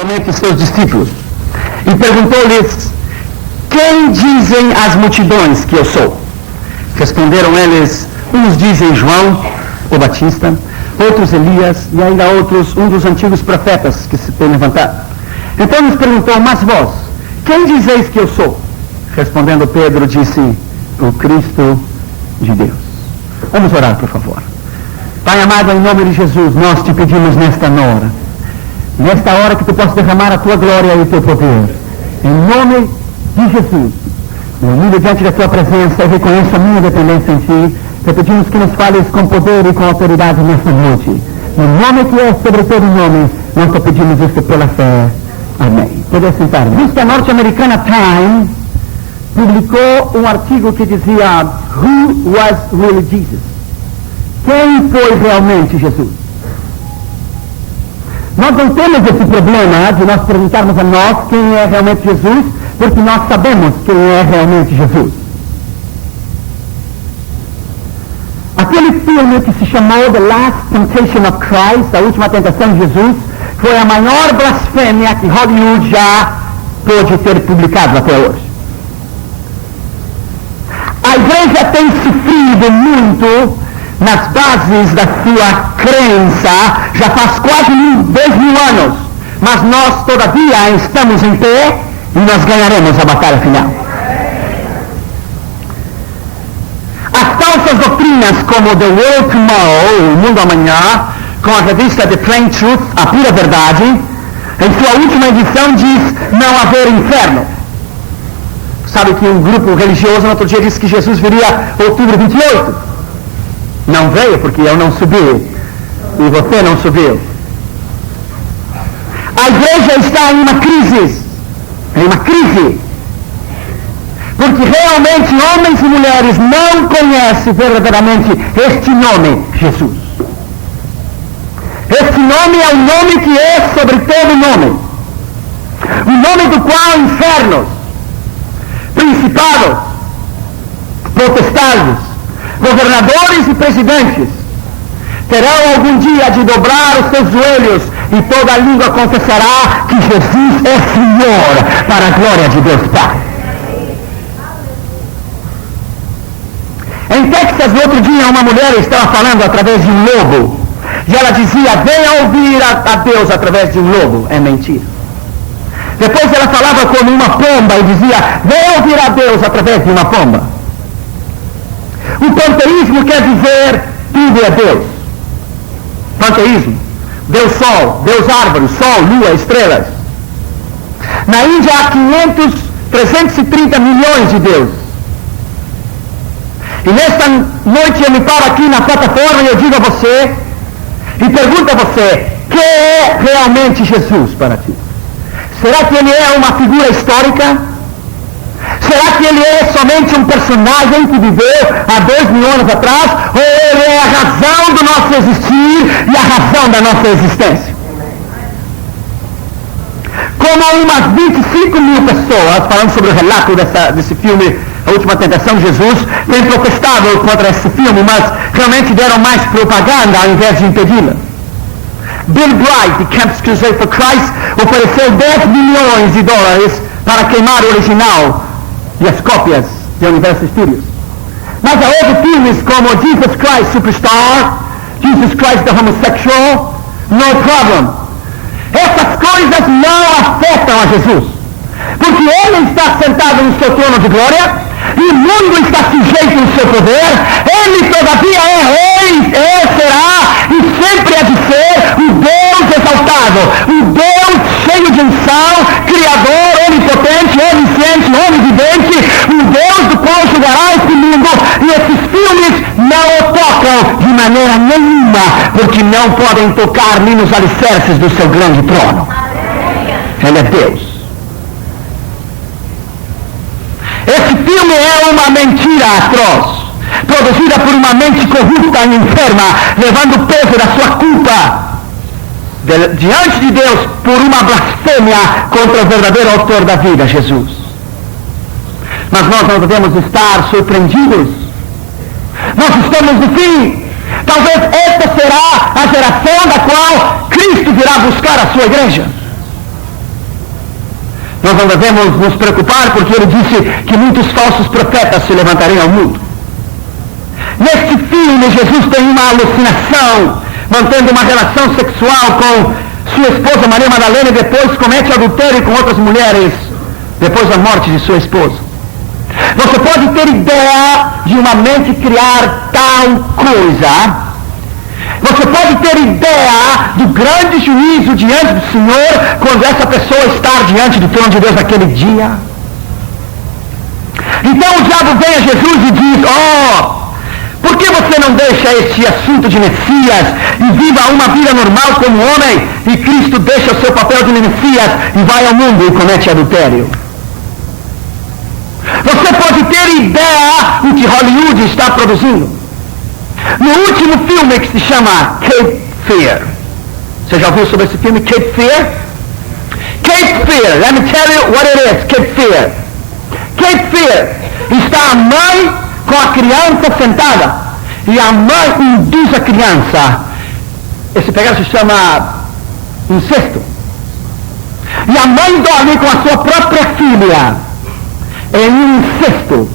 somente seus discípulos, e perguntou-lhes: quem dizem as multidões que eu sou? Responderam eles: uns dizem João, o Batista, outros Elias, e ainda outros, um dos antigos profetas que se tem levantado. Então lhes perguntou: mas vós, quem dizeis que eu sou? Respondendo Pedro, disse: o Cristo de Deus. Vamos orar, por favor. Pai amado, em nome de Jesus, nós te pedimos nesta hora que tu possas derramar a tua glória e o teu poder. Em nome de Jesus, me humilho diante da tua presença e reconheço a minha dependência em ti. Te pedimos que nos fales com poder e com autoridade nesta noite. No nome que é sobre todo nome, nós te pedimos isso pela fé. Amém. Pode sentar. A revista norte-americana Time publicou um artigo que dizia: Who was really Jesus? Quem foi realmente Jesus? Nós não temos esse problema de nós perguntarmos a nós quem é realmente Jesus, porque nós sabemos quem é realmente Jesus. Aquele filme que se chamou The Last Temptation of Christ, a Última Tentação de Jesus, foi a maior blasfêmia que Hollywood já pôde ter publicado até hoje. A igreja tem sofrido muito nas bases da sua crença, já faz quase 2.000 anos, mas nós todavia estamos em pé e nós ganharemos a batalha final. As falsas doutrinas como The World Tomorrow, o Mundo Amanhã, com a revista The Plain Truth, a pura verdade, em sua última edição diz não haver inferno. Sabe que um grupo religioso no outro dia disse que Jesus viria em outubro 28. Não veio porque eu não subi e você não subiu. A igreja está em uma crise, porque realmente homens e mulheres não conhecem verdadeiramente este nome, Jesus. Este nome é o nome que é sobre todo nome, o nome do qual infernos, principados, potestades, governadores e presidentes terão algum dia de dobrar os seus joelhos e toda a língua confessará que Jesus é Senhor, para a glória de Deus Pai. Em Texas, no outro dia, uma mulher estava falando através de um lobo e ela dizia: venha ouvir a Deus através de um lobo. É mentira. Depois ela falava como uma pomba e dizia: venha ouvir a Deus através de uma pomba. O panteísmo quer dizer tudo é Deus. Panteísmo. Deus Sol, Deus Árvore, Sol, Lua, estrelas. Na Índia há 330 milhões de deuses. E nesta noite eu me paro aqui na plataforma e eu digo a você, e pergunto a você, quem é realmente Jesus para ti? Será que ele é uma figura histórica? Será que ele é somente um personagem que viveu há 2.000 anos atrás? Ou ele é a razão do nosso existir e a razão da nossa existência? Como umas 25 mil pessoas, falando sobre o relato desse filme, A Última Tentação de Jesus, têm protestado contra esse filme, mas realmente deram mais propaganda ao invés de impedi-la. Bill Bright, de Campus Crusade for Christ, ofereceu $10 milhões para queimar o original e as cópias de Universal Studios. Mas há outros filmes como Jesus Christ Superstar, Jesus Christ the Homosexual, No Problem. Essas coisas não afetam a Jesus, porque ele está sentado no seu trono de glória e o mundo está sujeito ao seu poder. Ele todavia é rei, será e sempre há de ser o Deus exaltado, o Deus cheio de unção, criador, onipotente, onisciente, onividente, o Deus do qual julgará este mundo. E esses filmes não o tocam de maneira nenhuma, porque não podem tocar nem nos alicerces do seu grande trono. Ele é Deus. Esse filme é uma mentira atroz, produzida por uma mente corrupta e enferma, levando o peso da sua culpa diante de Deus por uma blasfêmia contra o verdadeiro autor da vida, Jesus. Mas nós não devemos estar surpreendidos. Nós estamos no fim. Talvez esta será a geração da qual Cristo virá buscar a sua igreja. Nós não devemos nos preocupar porque ele disse que muitos falsos profetas se levantariam ao mundo. Neste filme, Jesus tem uma alucinação, mantendo uma relação sexual com sua esposa Maria Madalena e depois comete adultério com outras mulheres depois da morte de sua esposa. Você pode ter ideia de uma mente criar tal coisa. Você pode ter ideia do grande juízo diante do Senhor quando essa pessoa está diante do trono de Deus naquele dia. Então o diabo vem a Jesus e diz: por que você não deixa este assunto de Messias e viva uma vida normal como homem, e Cristo deixa o seu papel de Messias e vai ao mundo e comete adultério? Você pode ter ideia do que Hollywood está produzindo. No último filme, que se chama Cape Fear. Você já ouviu sobre esse filme, Cape Fear? Cape Fear, let me tell you what it is, Cape Fear. Cape Fear, está a mãe com a criança sentada, e a mãe induz a criança. Esse pecado se chama incesto. E a mãe dorme com a sua própria filha em um incesto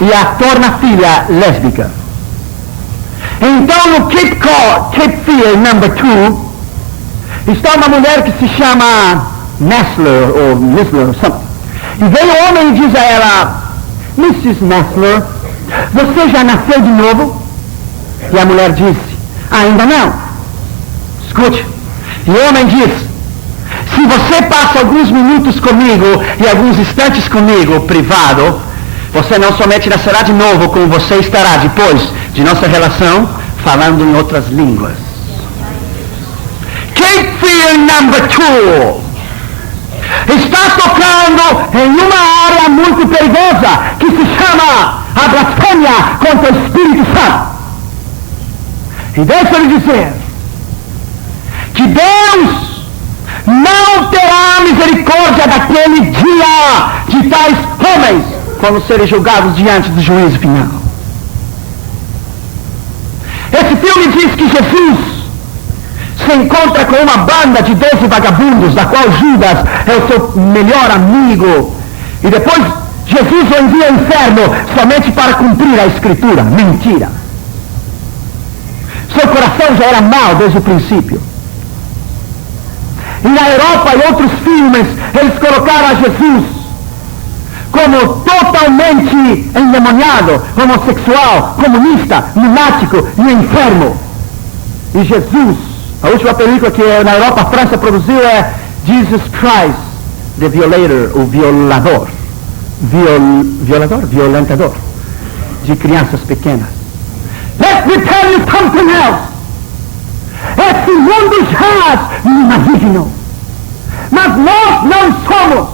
e a torna filha lésbica. Então no Cape Fear number 2 está uma mulher que se chama Nestler ou Nisler, e vem o homem e diz a ela: Mrs. Nestler, você já nasceu de novo? E a mulher disse: ainda não. Escute. E o homem diz: se você passa alguns minutos comigo e alguns instantes comigo, privado, você não somente nascerá de novo, como você estará depois de nossa relação, falando em outras línguas. Cape Fear number 2 está tocando em uma área muito perigosa que se chama a blasfêmia contra o Espírito Santo. E deixa-lhe dizer que Deus não terá misericórdia daquele dia de tais homens quando serem julgados diante do juízo final. Esse filme diz que Jesus se encontra com uma banda de 12 vagabundos, da qual Judas é o seu melhor amigo, e depois Jesus o envia ao inferno somente para cumprir a Escritura. Mentira. Seu coração já era mau desde o princípio. E na Europa e outros filmes, eles colocaram a Jesus como totalmente endemoniado, homossexual, comunista, lunático e enfermo. E Jesus, a última película que na Europa, a França produziu é Jesus Christ, the Violator, o violador. Violentador de crianças pequenas. Let me tell you something else. Esse mundo jaz no maligno. Mas nós não somos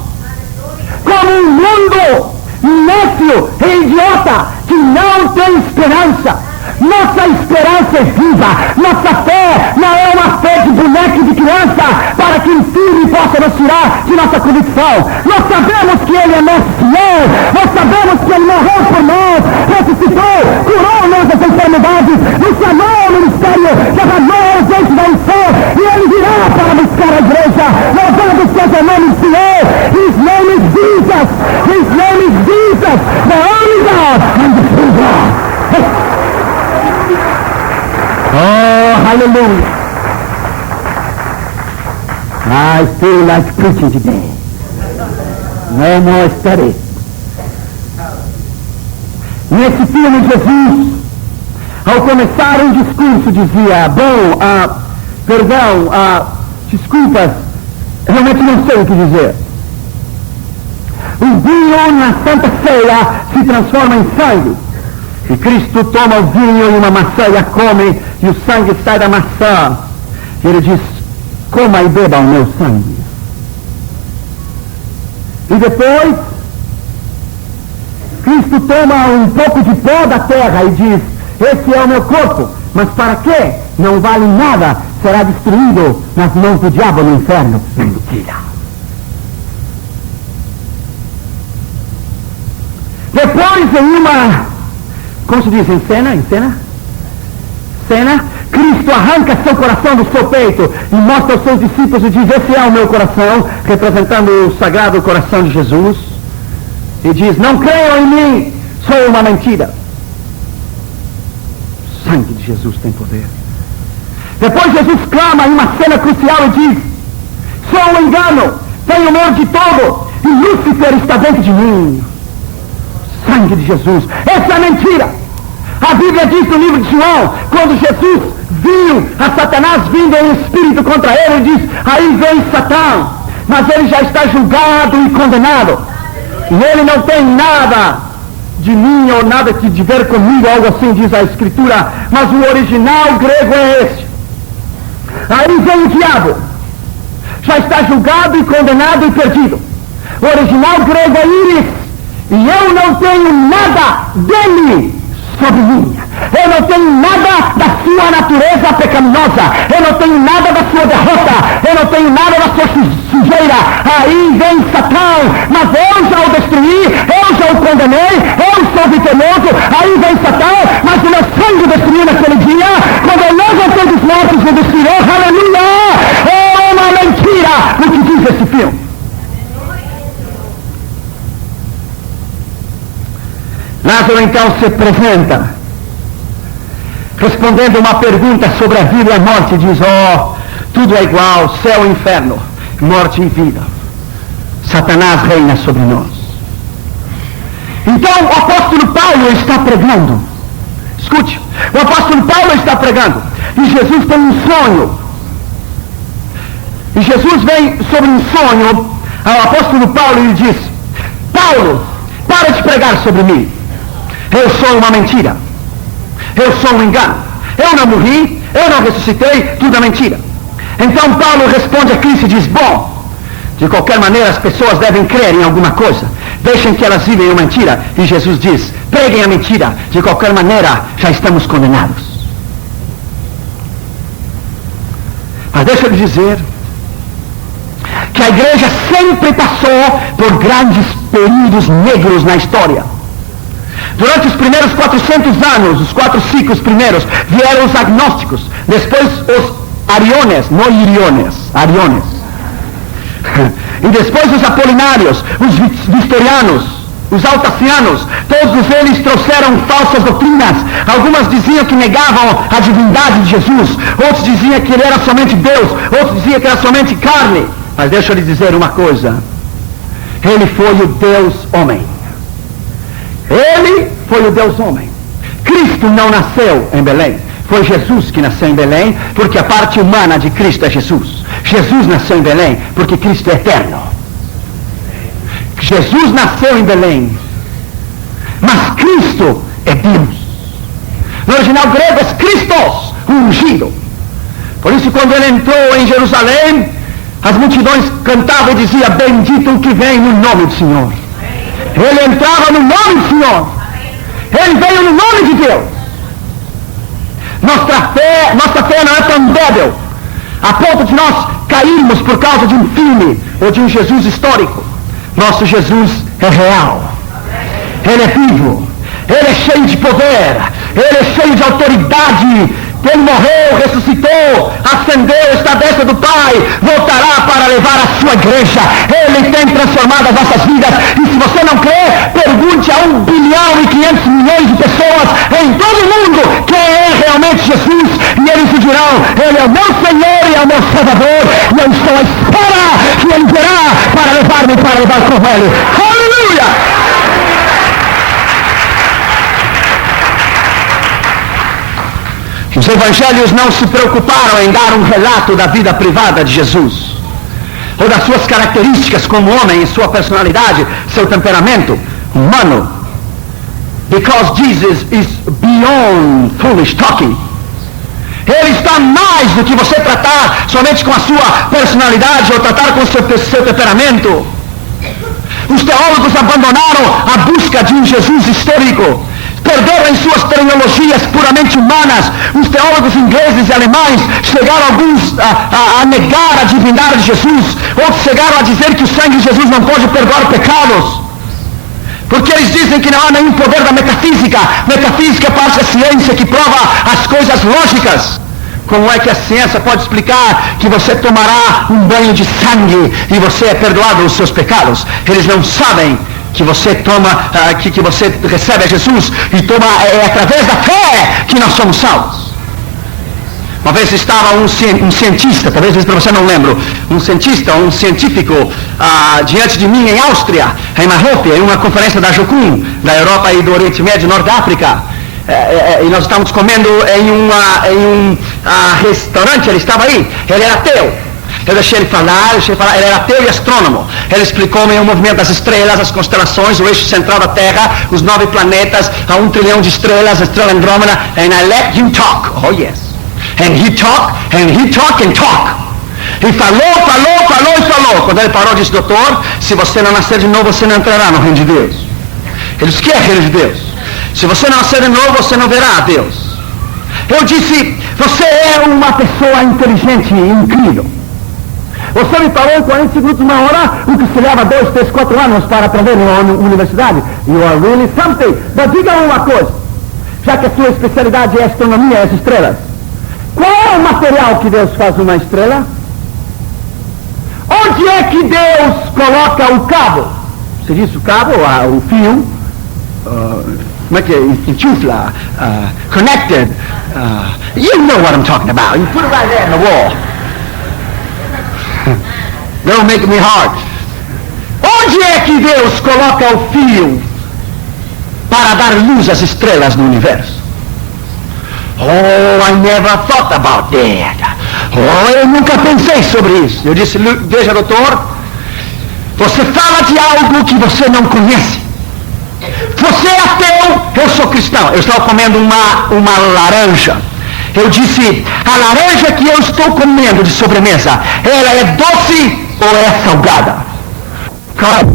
como um mundo nécio e idiota que não tem esperança. Nossa esperança é viva. Nossa fé não é uma fé de boneco de criança para que um filho possa nos tirar de nossa convicção. Nós sabemos que Ele é nosso Senhor. Nós sabemos que Ele morreu por nós, ressuscitou, curou nossas enfermidades, nos chamou ao ministério, derramou o azeite da unção, e Ele virá para buscar a igreja. Louvado seja o nome do Senhor. His name is Jesus. His name is Jesus, the only God and the true God. Oh, hallelujah. I feel like preaching today. No more study. Nesse filme, Jesus, ao começar um discurso, dizia: desculpas, realmente não sei o que dizer. O vinho na Santa Ceia se transforma em sangue. E Cristo toma o vinho e uma maçã e a come, e o sangue sai da maçã. E ele diz: coma e beba o meu sangue. E depois, Cristo toma um pouco de pó da terra e diz: esse é o meu corpo. Mas para quê? Não vale nada, será destruído nas mãos do diabo no inferno. Mentira. Depois, em uma... como se diz? Cena? Cristo arranca seu coração do seu peito e mostra aos seus discípulos e diz: esse é o meu coração, representando o sagrado coração de Jesus. E diz: não creiam em mim, sou uma mentira. O sangue de Jesus tem poder. Depois Jesus clama em uma cena crucial e diz: sou um engano, tenho medo de todo, e Lúcifer está dentro de mim. O sangue de Jesus, essa é a mentira. A Bíblia diz no livro de João, quando Jesus viu a Satanás vindo em espírito contra ele, ele diz: aí vem Satã, mas ele já está julgado e condenado, e ele não tem nada de mim ou nada que de ver comigo, algo assim diz a Escritura, mas o original grego é esse. Aí vem o diabo, já está julgado e condenado e perdido. O original grego é íris, e eu não tenho nada dele sobre mim. Eu não tenho nada da sua natureza pecaminosa. Eu não tenho nada da sua derrota. Eu não tenho nada da sua sujeira. Aí vem Satã, mas eu já o destruí, eu já o condenei, eu sou vitorioso. Aí vem Satã, mas o meu sangue destruiu naquele dia. Quando eu levantei dos mortos, o destruirei. Aleluia! É uma mentira o que diz esse filme. Lázaro então se apresenta, respondendo uma pergunta sobre a vida e a morte, diz: oh, tudo é igual, céu e inferno, morte e vida. Satanás reina sobre nós. Então o apóstolo Paulo está pregando. Escute, o apóstolo Paulo está pregando, e Jesus tem um sonho. E Jesus vem sobre um sonho ao apóstolo Paulo e diz: Paulo, para de pregar sobre mim. Eu sou uma mentira. Eu sou um engano. Eu não morri, eu não ressuscitei, tudo é mentira. Então Paulo responde a Cristo e diz: bom, de qualquer maneira as pessoas devem crer em alguma coisa. Deixem que elas vivem uma mentira. E Jesus diz: preguem a mentira. De qualquer maneira já estamos condenados. Mas deixa eu lhe dizer que a igreja sempre passou por grandes períodos negros na história. Durante os primeiros 400 anos, os 4 ciclos primeiros, vieram os agnósticos, depois os ariones, não iriones, ariones. E depois os apolinários, os vistorianos, os altacianos, todos eles trouxeram falsas doutrinas. Algumas diziam que negavam a divindade de Jesus, outros diziam que ele era somente Deus, outros diziam que era somente carne. Mas deixa eu lhe dizer uma coisa: ele foi o Deus homem. Ele foi o Deus homem. Cristo não nasceu em Belém. Foi Jesus que nasceu em Belém, porque a parte humana de Cristo é Jesus. Jesus nasceu em Belém, porque Cristo é eterno. Jesus nasceu em Belém, mas Cristo é Deus. No original grego é Christos, o ungido. Por isso, quando ele entrou em Jerusalém, as multidões cantavam e diziam: bendito o que vem no nome do Senhor. Ele entrava no nome do Senhor. Ele veio no nome de Deus. Nossa fé não é tão débil a ponto de nós cairmos por causa de um filme ou de um Jesus histórico. Nosso Jesus é real. Ele é vivo. Ele é cheio de poder. Ele é cheio de autoridade. Ele morreu, ressuscitou, ascendeu, está à destra do Pai, voltará para levar a sua igreja. Ele tem transformado as nossas vidas. E se você não crê, pergunte a 1 bilhão e 500 milhões de pessoas em todo o mundo quem é realmente Jesus, e eles lhe dirão: ele é o meu Senhor e é o meu Salvador, e eu estou à espera que ele virá para levar-me, para levar com ele. Aleluia! Os evangelhos não se preocuparam em dar um relato da vida privada de Jesus, ou das suas características como homem, sua personalidade, seu temperamento humano. Because Jesus is beyond foolish talking. Ele está mais do que você tratar somente com a sua personalidade ou tratar com o seu temperamento. Os teólogos abandonaram a busca de um Jesus histórico. Perderam em suas terminologias puramente humanas. Os teólogos ingleses e alemães chegaram alguns a negar a divindade de Jesus. Outros chegaram a dizer que o sangue de Jesus não pode perdoar pecados, porque eles dizem que não há nenhum poder da metafísica. Metafísica é parte da ciência que prova as coisas lógicas. Como é que a ciência pode explicar que você tomará um banho de sangue e você é perdoado dos seus pecados? Eles não sabem que você toma, que você recebe a Jesus e toma, é através da fé que nós somos salvos. Uma vez estava um cientista, talvez você não lembra, um científico diante de mim em Áustria, em Marrope, em uma conferência da Jocum, da Europa e do Oriente Médio, Norte da África. E nós estávamos comendo em um restaurante, ele estava aí, ele era ateu. Eu deixei ele falar, ele era ateu e astrônomo. Ele explicou-me o movimento das estrelas, as constelações, o eixo central da Terra, os 9 planetas, a 1 trilhão de estrelas, a estrela Andrômeda, and I let him talk. Oh yes. And he talk, and he talk, and talk. E falou. Quando ele parou, disse: doutor, se você não nascer de novo, você não entrará no reino de Deus. Ele disse: que é reino de Deus? Se você não nascer de novo, você não verá a Deus. Eu disse: você é uma pessoa inteligente e incrível. Você me falou em 40 minutos, uma hora, o que se leva 2, 3, 4 anos para aprender na universidade. You are really something. Mas diga uma coisa, já que a sua especialidade é astronomia e as estrelas, qual é o material que Deus faz uma estrela? Onde é que Deus coloca o cabo? Você disse o cabo, o fio, como é que é? Enchufla, connected. You know what I'm talking about. You put it right there in the wall. Don't make me hard. Onde é que Deus coloca o fio para dar luz às estrelas no universo? Oh, I never thought about that. Oh, eu nunca pensei sobre isso. Eu disse: veja, doutor, você fala de algo que você não conhece. Você é ateu, eu sou cristão. Eu estava comendo uma laranja. Eu disse: a laranja que eu estou comendo de sobremesa, ela é doce ou é salgada? Claro.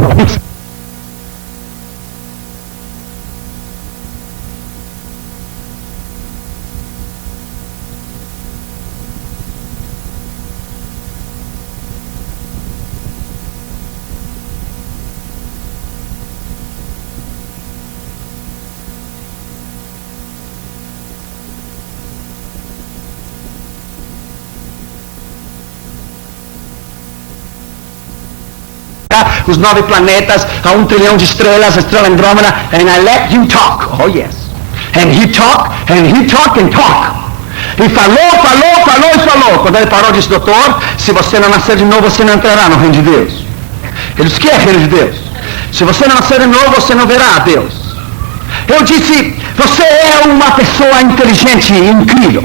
Os 9 planetas, a 1 trilhão de estrelas, a estrela Andrômeda, and I let him talk. Oh yes. And he talk, and he talk, and talk. E falou. Quando ele parou, disse: doutor, se você não nascer de novo, você não entrará no reino de Deus. Ele disse: que é reino de Deus? Se você não nascer de novo, você não verá a Deus. Eu disse: você é uma pessoa inteligente e incrível.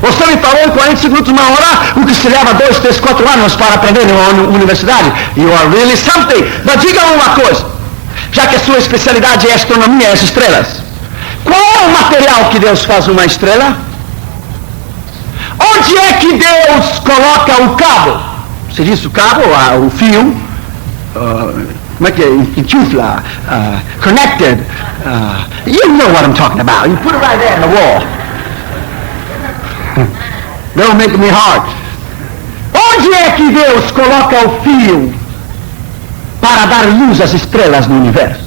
Você me falou em 40 minutos, uma hora, o que se leva 2, 3, 4 anos para aprender na universidade. You are really something. Mas diga uma coisa, já que a sua especialidade é astronomia e as estrelas, qual é o material que Deus faz uma estrela? Onde é que Deus coloca o cabo? Você disse o cabo, o fio, como é que é? Enchufla, connected. You know what I'm talking about. You put it right there in the wall. Don't make me hard. Onde é que Deus coloca o fio para dar luz às estrelas no universo?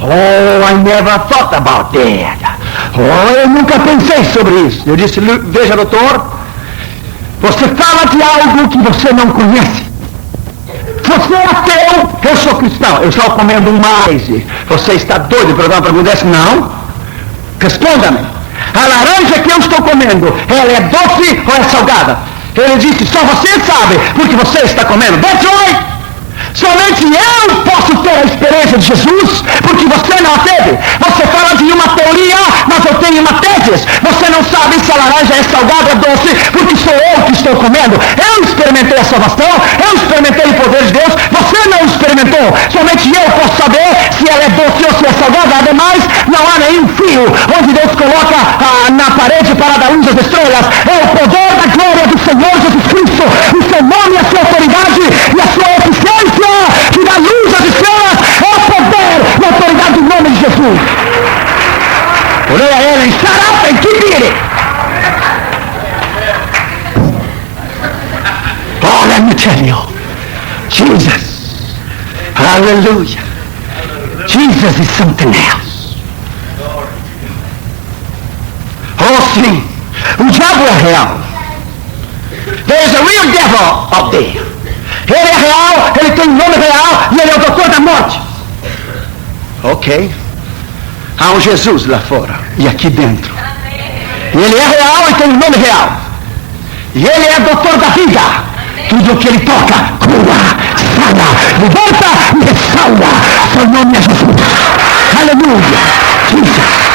Oh, I never thought about that. Oh, eu nunca pensei sobre isso. Eu disse: veja, doutor, você fala de algo que você não conhece. Você é ateu, eu sou cristão. Eu estou comendo uma laje. Você está doido para dar uma pergunta dessa? Não. Responda-me. A laranja que eu estou comendo, ela é doce ou é salgada? Ele disse: só você sabe, porque você está comendo. That's right. Somente eu posso ter a experiência de Jesus, porque você não a teve. Você fala de uma teoria, mas eu tenho uma tese. Você não sabe se a laranja é salgada ou doce, porque sou eu que estou comendo. Eu experimentei a salvação, eu experimentei o poder de Deus, você não experimentou. Somente eu posso saber se ela é doce ou se é salgada. Ademais, não há nenhum fio onde Deus coloca na parede para dar luz às estrelas. É o poder da glória do Senhor Jesus Cristo, o seu nome, a sua autoridade e a sua eficiência que dá luz às estrelas. É o poder e a autoridade do nome de Jesus. Olhei a ele, shut up and keep eating. Oh, let me tell you, Jesus, hallelujah, Jesus is something else. Oh, sim, O diabo é real. There is a real devil out there. Ele é real, ele tem um nome real e ele é o doutor da morte. Ok. Há um Jesus lá fora e aqui dentro. E ele é real e tem um nome real. E ele é doutor da vida. Tudo o que ele toca, cura, sana, liberta e restaura. Seu nome é Jesus. Aleluia. Jesus.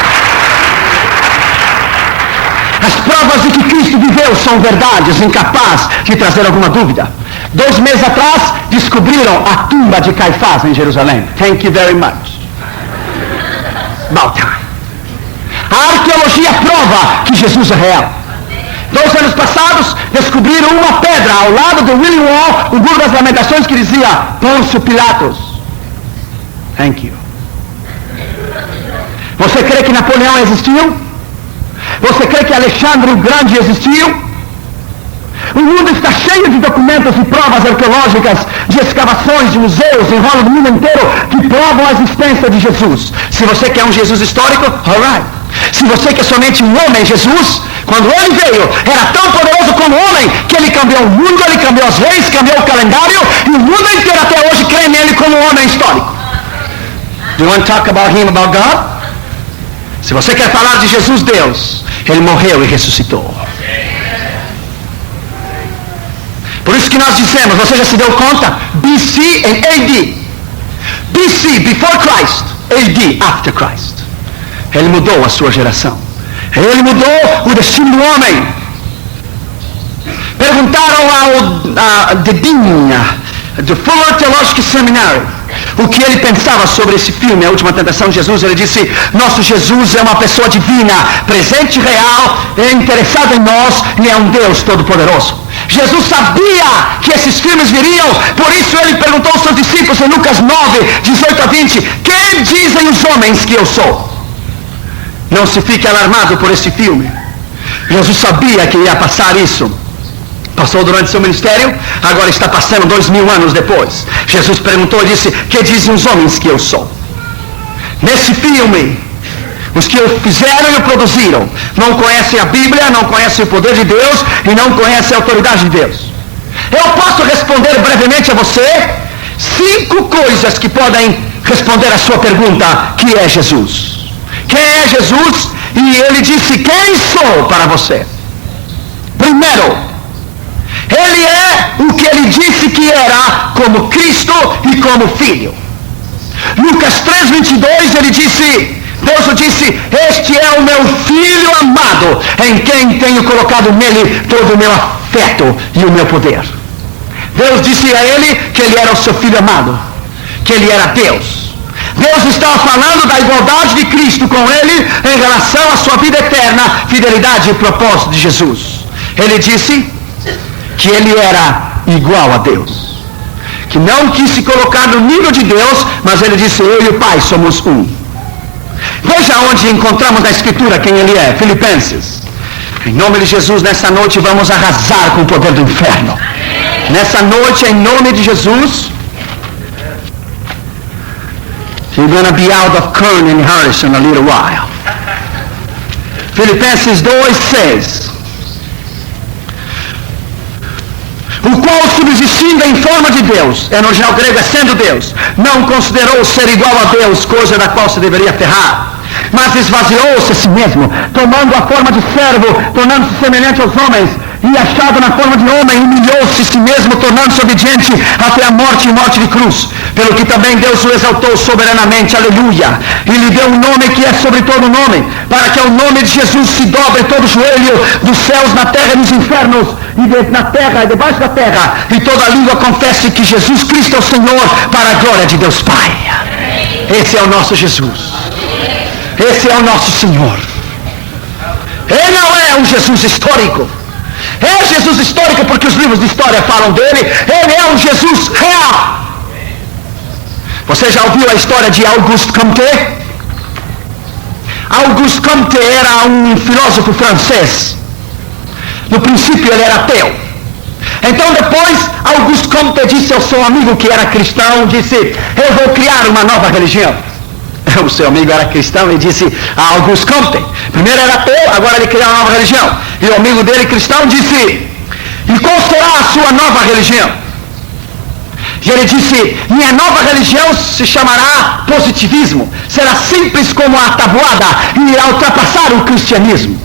As provas de que Cristo viveu são verdades, incapazes de trazer alguma dúvida. 2 meses atrás, descobriram a tumba de Caifás em Jerusalém. Thank you very much. About time. A arqueologia prova que Jesus é real. 2 anos passados, descobriram uma pedra ao lado do William Wall, o Muro das Lamentações, que dizia Pôncio Pilatos. Thank you. Você crê que Napoleão existiu? Você crê que Alexandre o Grande existiu? O mundo está cheio de documentos e provas arqueológicas, de escavações, de museus, em roda do mundo inteiro, que provam a existência de Jesus. Se você quer um Jesus histórico, alright. Se você quer somente um homem, Jesus, quando ele veio, era tão poderoso como homem, que ele cambiou o mundo, ele cambiou os reis, cambiou o calendário, e o mundo inteiro até hoje crê nele como um homem histórico. Do you want to talk about him, about God? Se você quer falar de Jesus, Deus, ele morreu e ressuscitou. Por isso que nós dizemos, você já se deu conta? BC e AD. BC, before Christ. AD, after Christ. Ele mudou a sua geração. Ele mudou o destino do homem. Perguntaram ao Dedinha, do Fuller Theological Seminary, o que ele pensava sobre esse filme, A Última Tentação de Jesus. Ele disse, nosso Jesus é uma pessoa divina, presente e real, é interessado em nós e é um Deus todo-poderoso. Jesus sabia que esses filmes viriam, por isso ele perguntou aos seus discípulos em Lucas 9, 18 a 20, quem dizem os homens que eu sou? Não se fique alarmado por esse filme. Jesus sabia que ia passar isso. Passou durante seu ministério, agora está passando 2000 anos depois. Jesus perguntou e disse, que dizem os homens que eu sou? Nesse filme, os que o fizeram e o produziram não conhecem a Bíblia, não conhecem o poder de Deus e não conhecem a autoridade de Deus. Eu posso responder brevemente a você 5 coisas que podem responder a sua pergunta, que é Jesus? Quem é Jesus? E ele disse, quem sou para você? Primeiro, ele é o que ele disse que era como Cristo e como Filho. Lucas 3:22 ele disse, Deus o disse, este é o meu Filho amado, em quem tenho colocado nele todo o meu afeto e o meu poder. Deus disse a ele que ele era o seu Filho amado, que ele era Deus. Deus estava falando da igualdade de Cristo com ele em relação à sua vida eterna, fidelidade e propósito de Jesus. Ele disse que ele era igual a Deus, que não quis se colocar no nível de Deus, mas ele disse, eu e o Pai somos um. Veja onde encontramos na Escritura quem ele é, Filipenses. Em nome de Jesus, nessa noite vamos arrasar com o poder do inferno. Nessa noite, em nome de Jesus, you're going to be out of Kern and Harrison a little while. Filipenses 2:6. O qual, subsistindo em forma de Deus, no original grego é sendo Deus, não considerou ser igual a Deus, coisa da qual se deveria aferrar, mas esvaziou-se a si mesmo, tomando a forma de servo, tornando-se semelhante aos homens, e achado na forma de homem, humilhou-se a si mesmo, tornando-se obediente até a morte e morte de cruz. Pelo que também Deus o exaltou soberanamente, aleluia, e lhe deu um nome que é sobre todo nome, para que ao nome de Jesus se dobre todo o joelho dos céus, na terra e nos infernos, e na terra e debaixo da terra, e toda língua confesse que Jesus Cristo é o Senhor, para a glória de Deus Pai. Esse é o nosso Jesus. Esse é o nosso Senhor. Ele não é um Jesus histórico. É Jesus histórico porque os livros de história falam dele. Ele é um Jesus real. Você já ouviu a história de Auguste Comte? Auguste Comte era um filósofo francês. No princípio ele era ateu. Então depois Auguste Comte disse ao seu amigo que era cristão, disse, eu vou criar uma nova religião. O seu amigo era cristão e disse a Auguste Comte, Primeiro era ateu, agora ele criou uma nova religião. E o amigo dele, cristão, disse: e qual será a sua nova religião? E ele disse: minha nova religião se chamará positivismo. Será simples como a tabuada e irá ultrapassar o cristianismo.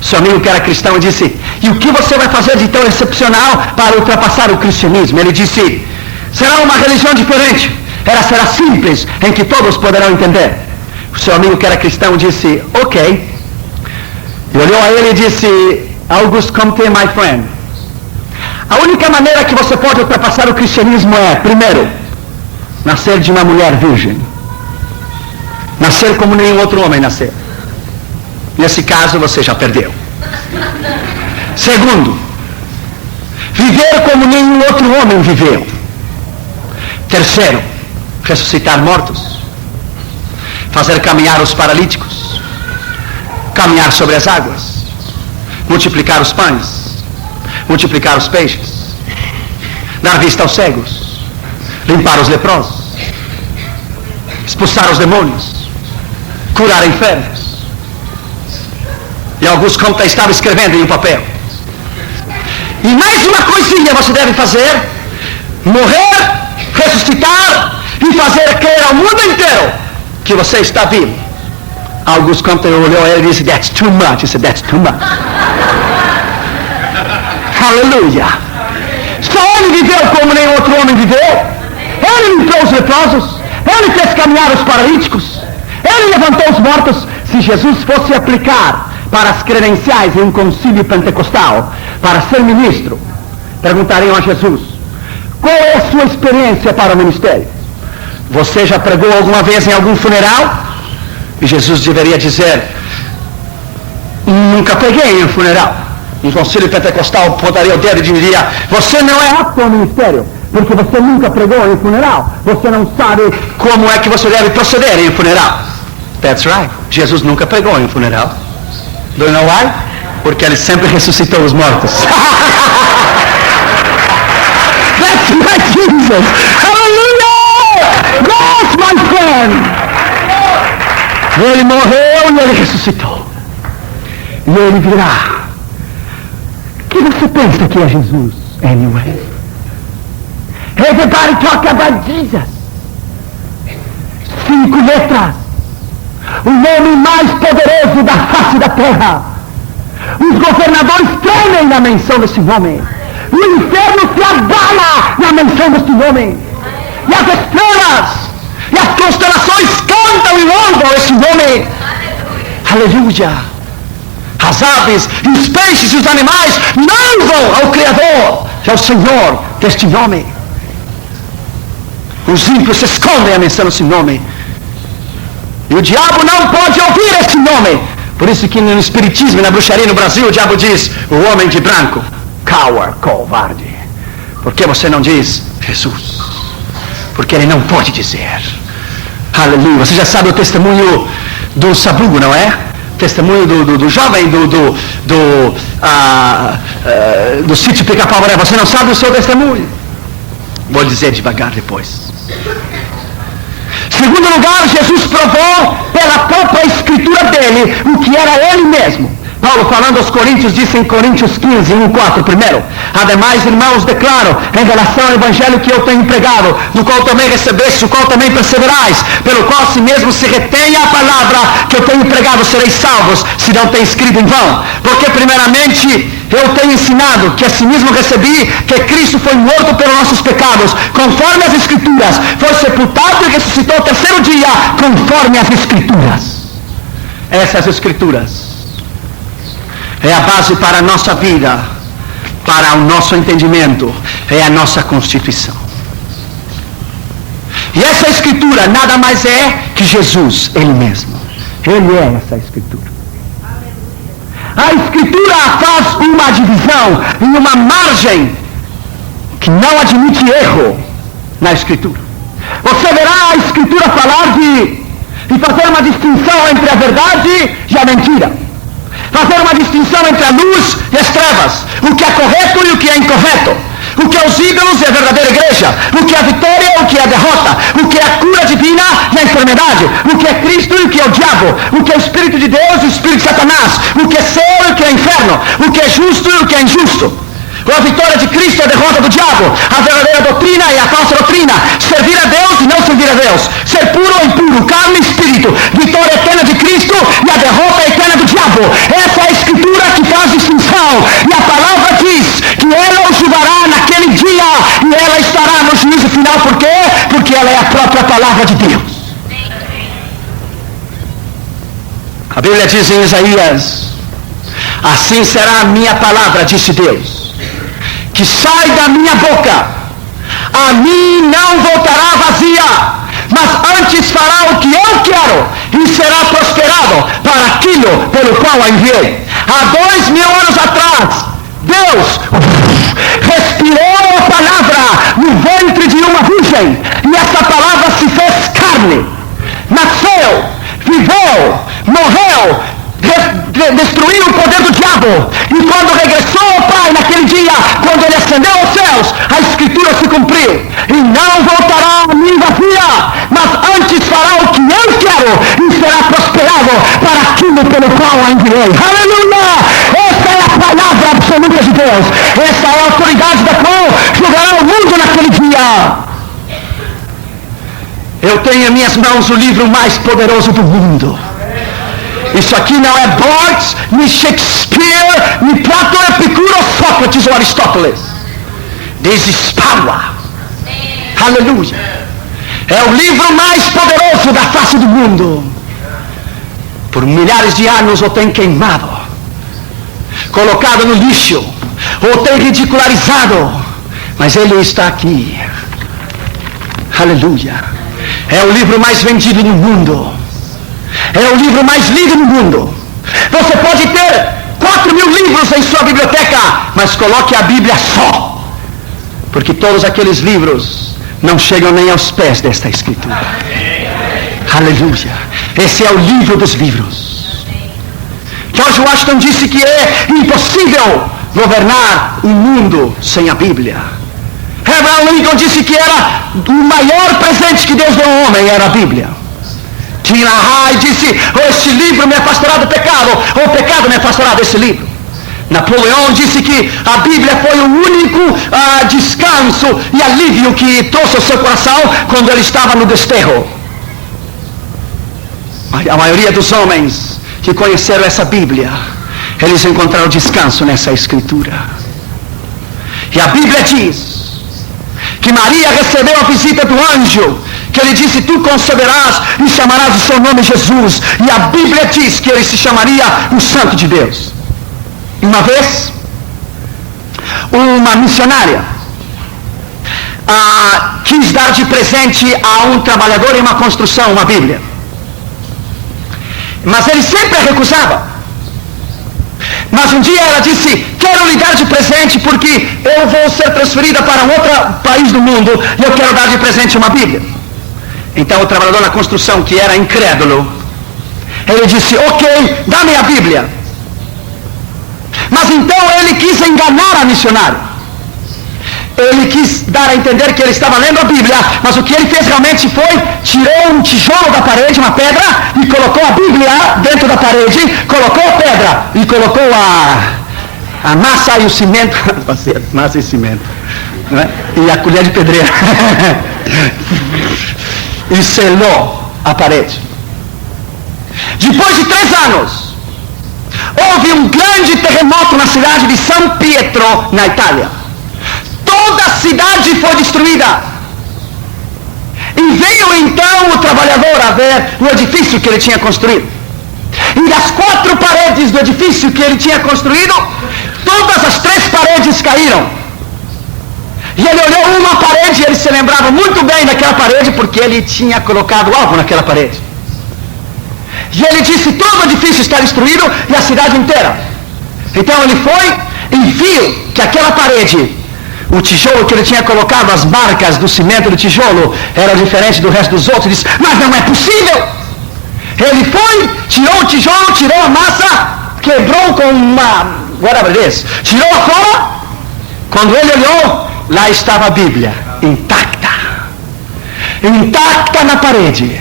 Seu amigo que era cristão disse: e o que você vai fazer de tão excepcional para ultrapassar o cristianismo? Ele disse: será uma religião diferente. Ela será simples, em que todos poderão entender. O seu amigo que era cristão disse: ok. E olhou a ele e disse: Auguste Comte, my friend, a única maneira que você pode ultrapassar o cristianismo é, primeiro, nascer de uma mulher virgem. Nascer como nenhum outro homem nasceu. Nesse caso você já perdeu. Segundo, viver como nenhum outro homem viveu. Terceiro, ressuscitar mortos, fazer caminhar os paralíticos, caminhar sobre as águas, multiplicar os pães, multiplicar os peixes, dar vista aos cegos, limpar os leprosos, expulsar os demônios, curar enfermos. E Auguste Comte estava escrevendo em um papel: e mais uma coisinha você deve fazer: morrer, ressuscitar e fazer crer ao mundo inteiro que você está vivo. Auguste Comte olhou a ele e disse: that's too much. He said, that's too much. Aleluia. Só ele viveu como nenhum outro homem viveu. Ele limpou os leprosos, ele fez caminhar os paralíticos, ele levantou os mortos. Se Jesus fosse aplicar para as credenciais em um concílio pentecostal para ser ministro, perguntariam a Jesus: qual é a sua experiência para o ministério? Você já pregou alguma vez em algum funeral? E Jesus deveria dizer: nunca preguei em um funeral. Um concílio pentecostal botaria o dedo e diria: você não é apto ao ministério, porque você nunca pregou em um funeral. Você não sabe como é que você deve proceder em um funeral. That's right. Jesus nunca pregou em um funeral. Do you know why? Porque ele sempre ressuscitou os mortos. That's my Jesus. Hallelujah! Yes, my friend. Ele morreu e ele ressuscitou. E ele virá. O que você pensa que é Jesus? Anyway. Everybody talk about Jesus. 5 letras. O nome mais poderoso da face da terra. Os governadores tremem na menção desse nome. O inferno se abala na menção desse nome. E as estrelas e as constelações cantam e louvam esse nome. Aleluia. As aves e os peixes e os animais louvam ao Criador e ao Senhor deste nome. Os ímpios se escondem a menção desse nome. E o diabo não pode ouvir esse nome. Por isso que no espiritismo e na bruxaria no Brasil o diabo diz: o homem de branco, coward, covarde. Por que você não diz Jesus? Porque ele não pode dizer. Aleluia. Você já sabe o testemunho do Sabugo, não é? Testemunho do jovem do sítio Pica-Pau Amarelo. Você não sabe o seu testemunho? Vou dizer devagar depois. Segundo lugar, Jesus provou pela própria escritura dele o que era ele mesmo. Paulo, falando aos Coríntios, disse em Coríntios 15, 1:4, primeiro: ademais, irmãos, declaro, em relação ao evangelho que eu tenho pregado, no qual também recebeste, o qual também perseverais, pelo qual se mesmo se retenha a palavra que eu tenho pregado, sereis salvos, se não tem escrito em vão. Porque primeiramente eu tenho ensinado que assim mesmo recebi, que Cristo foi morto pelos nossos pecados, conforme as Escrituras, foi sepultado e ressuscitou ao terceiro dia, conforme as Escrituras. Essas Escrituras é a base para a nossa vida, para o nosso entendimento, é a nossa Constituição. E essa Escritura nada mais é que Jesus, Ele mesmo. Ele é essa Escritura. A Escritura faz uma divisão e uma margem que não admite erro na Escritura. Você verá a Escritura falar de fazer uma distinção entre a verdade e a mentira. Fazer uma distinção entre a luz e as trevas. O que é correto e o que é incorreto. O que é os ídolos é a verdadeira igreja. O que é a vitória, o que é a derrota. O que é a cura divina e a enfermidade. O que é Cristo e o que é o diabo. O que é o Espírito de Deus e o Espírito de Satanás. O que é céu e o que é inferno. O que é justo e o que é injusto. A vitória de Cristo é a derrota do diabo. A verdadeira doutrina e a falsa doutrina. Servir a Deus e não servir a Deus. Ser puro ou impuro, carne e espírito. Vitória eterna de Cristo e a derrota eterna do diabo. Essa é a escritura que faz distinção. E a palavra diz que ela o julgará naquele dia. E ela estará no juízo final. Por quê? Porque ela é a própria palavra de Deus. A Bíblia diz em Isaías: assim será a minha palavra, disse Deus, que sai da minha boca. A mim não voltará vazia, mas antes fará o que eu quero e será prosperado para aquilo pelo qual a enviei. Há 2000 anos atrás, Deus respirou a palavra no ventre de uma virgem, e essa palavra se fez carne, nasceu, viveu, morreu, destruiu o poder do diabo, e quando regressou ao Pai naquele dia, quando ele ascendeu aos céus, a escritura se cumpriu, e não voltará a mim vazia, mas antes fará o que eu quero e será prosperado para aquilo pelo qual a enviei. Aleluia! Essa é a palavra absoluta de Deus. Essa é a autoridade da qual julgará o mundo naquele dia. Eu tenho em minhas mãos o livro mais poderoso do mundo. Isso aqui não é Borges, nem Shakespeare, nem Platão, Epicuro, Sócrates ou Aristóteles. This is power. Aleluia. É o livro mais poderoso da face do mundo. Por milhares de anos o tem queimado, colocado no lixo, ou tem ridicularizado, mas ele está aqui. Aleluia. É o livro mais vendido no mundo. É o livro mais lido no mundo. Você pode ter 4.000 livros em sua biblioteca, mas coloque a Bíblia só, porque todos aqueles livros não chegam nem aos pés desta escritura. Aleluia. Esse é o livro dos livros. George Washington disse que é impossível governar o mundo sem a Bíblia. Abraham Lincoln disse que era o maior presente que Deus deu ao homem, era a Bíblia. Tim LaHaye disse: este livro me afastará do pecado, ou o pecado me afastará desse livro. Napoleão disse que a Bíblia foi o único descanso e alívio que trouxe ao seu coração quando ele estava no desterro. A maioria dos homens que conheceram essa Bíblia, eles encontraram descanso nessa escritura. E a Bíblia diz que Maria recebeu a visita do anjo, que ele disse: tu conceberás e chamarás o seu nome Jesus. E a Bíblia diz que ele se chamaria o Santo de Deus. Uma vez, uma missionária quis dar de presente a um trabalhador em uma construção uma Bíblia, mas ele sempre a recusava. Mas um dia ela disse: quero lhe dar de presente porque eu vou ser transferida para um outro país do mundo e eu quero dar de presente uma Bíblia. Então o trabalhador na construção, que era incrédulo, ele disse: ok, dá-me a Bíblia. Mas então ele quis enganar a missionária. Ele quis dar a entender que ele estava lendo a Bíblia, mas o que ele fez realmente foi: tirou um tijolo da parede, uma pedra, e colocou a Bíblia dentro da parede, colocou a pedra e colocou a massa e o cimento, massa e cimento, né? E a colher de pedreiro e selou a parede. Depois de 3 anos, houve um grande terremoto na cidade de São Pietro, na Itália. Toda a cidade foi destruída. E veio então o trabalhador a ver o edifício que ele tinha construído. E das 4 paredes do edifício que ele tinha construído, todas as 3 paredes caíram. E ele olhou uma parede e ele se lembrava muito bem daquela parede, porque ele tinha colocado algo naquela parede. E ele disse: todo o edifício está destruído e a cidade inteira. Então ele foi e viu que aquela parede, o tijolo que ele tinha colocado, as marcas do cimento do tijolo, era diferente do resto dos outros. Ele disse: mas não é possível. Ele foi, tirou o tijolo, tirou a massa, quebrou com uma, whatever it is, tirou a cola. Quando ele olhou, Lá estava a Bíblia, intacta. Intacta na parede.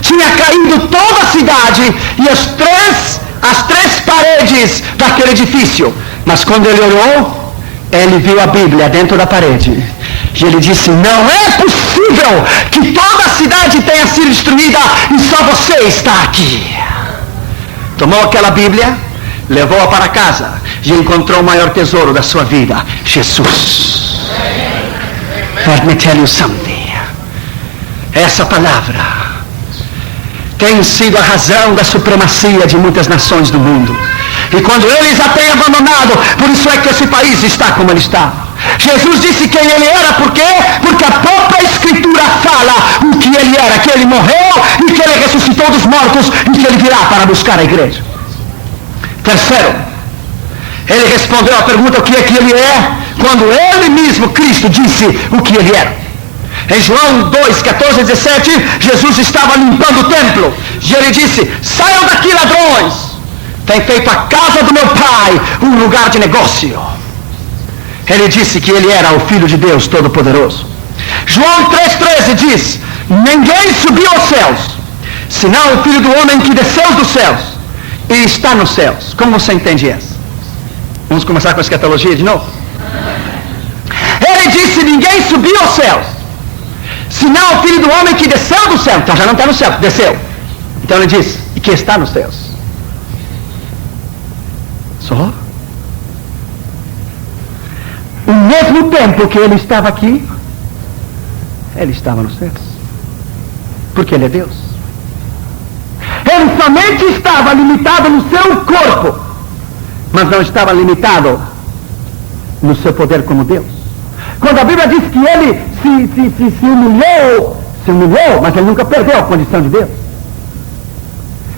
Tinha caído toda a cidade e as três paredes daquele edifício. Mas quando ele olhou, ele viu a Bíblia dentro da parede. E ele disse: não é possível que toda a cidade tenha sido destruída e só você está aqui. Tomou aquela Bíblia, levou-a para casa e encontrou o maior tesouro da sua vida: Jesus. Let me tell you something. Essa palavra tem sido a razão da supremacia de muitas nações do mundo. E quando eles a têm abandonado, por isso é que esse país está como ele está. Jesus disse quem ele era, por quê? Porque a própria Escritura fala o que ele era, que ele morreu e que ele ressuscitou dos mortos e que ele virá para buscar a igreja. Terceiro, ele respondeu a pergunta o que é que ele é, quando ele mesmo, Cristo, disse o que ele era. Em João 2, 14 e 17, Jesus estava limpando o templo e ele disse: saiam daqui, ladrões, tem feito a casa do meu pai um lugar de negócio. Ele disse que ele era o Filho de Deus Todo-Poderoso. João 3,13 diz: ninguém subiu aos céus, senão o Filho do Homem que desceu dos céus e está nos céus. Como você entende essa? Vamos começar com a escatologia de novo? Ele disse: ninguém subiu aos céus, senão o Filho do Homem que desceu do céu. Então já não está no céu, desceu. Então ele diz: e que está nos céus. Só? O mesmo tempo que ele estava aqui, ele estava nos céus. Porque ele é Deus. Ele somente estava limitado no seu corpo, mas não estava limitado no seu poder como Deus. Quando a Bíblia diz que ele se humilhou, mas ele nunca perdeu a condição de Deus.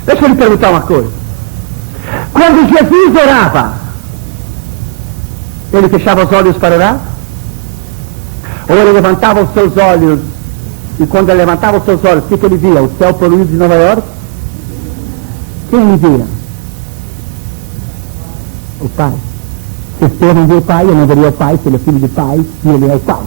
Deixa eu lhe perguntar uma coisa. Quando Jesus orava, ele fechava os olhos para orar? Ou ele levantava os seus olhos, e quando ele levantava os seus olhos, o que ele via? O céu poluído de Nova York? Quem ele via? O Pai. Se eu não via o Pai, eu não veria o Pai, se ele é filho de Pai, e ele é o Pai.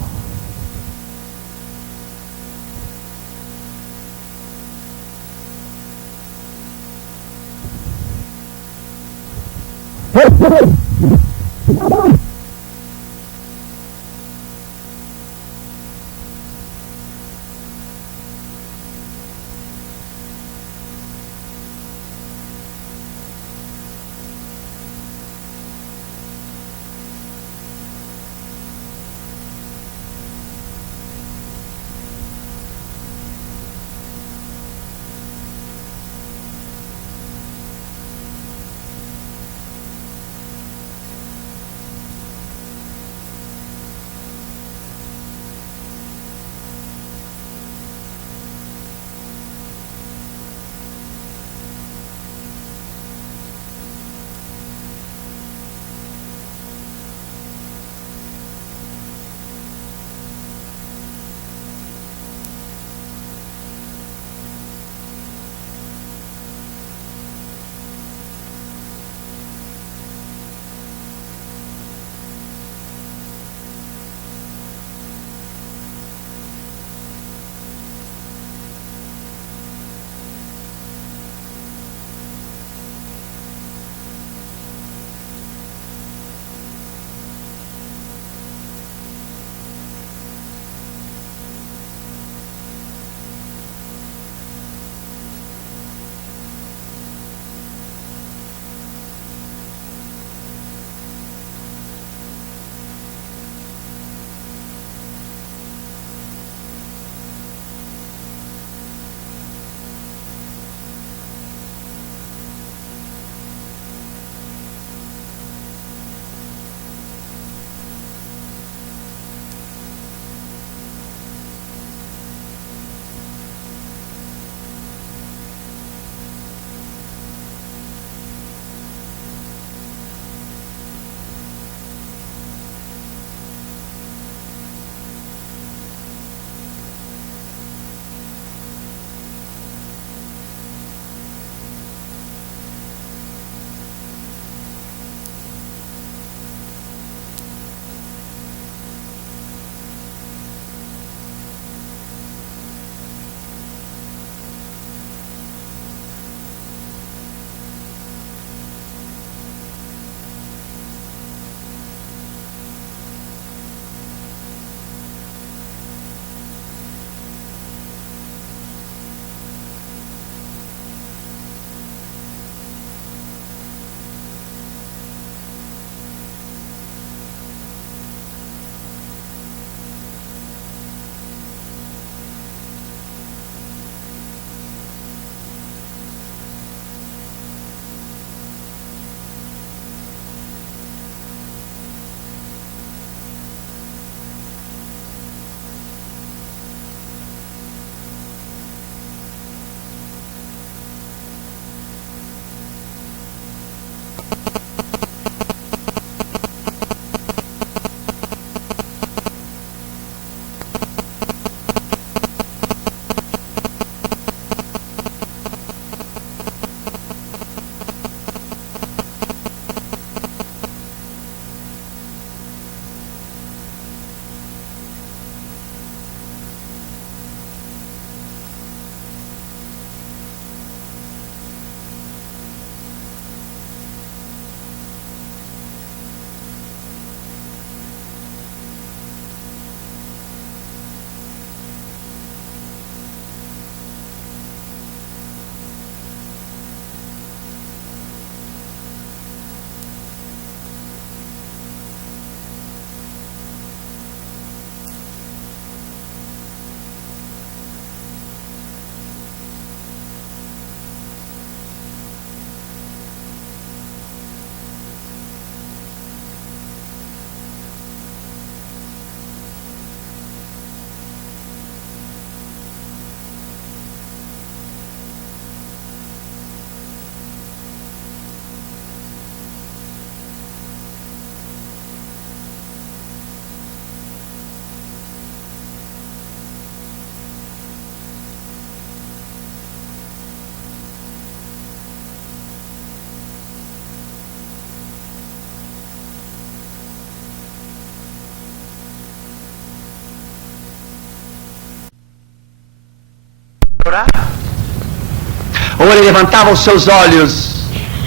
Ou ele levantava os seus olhos,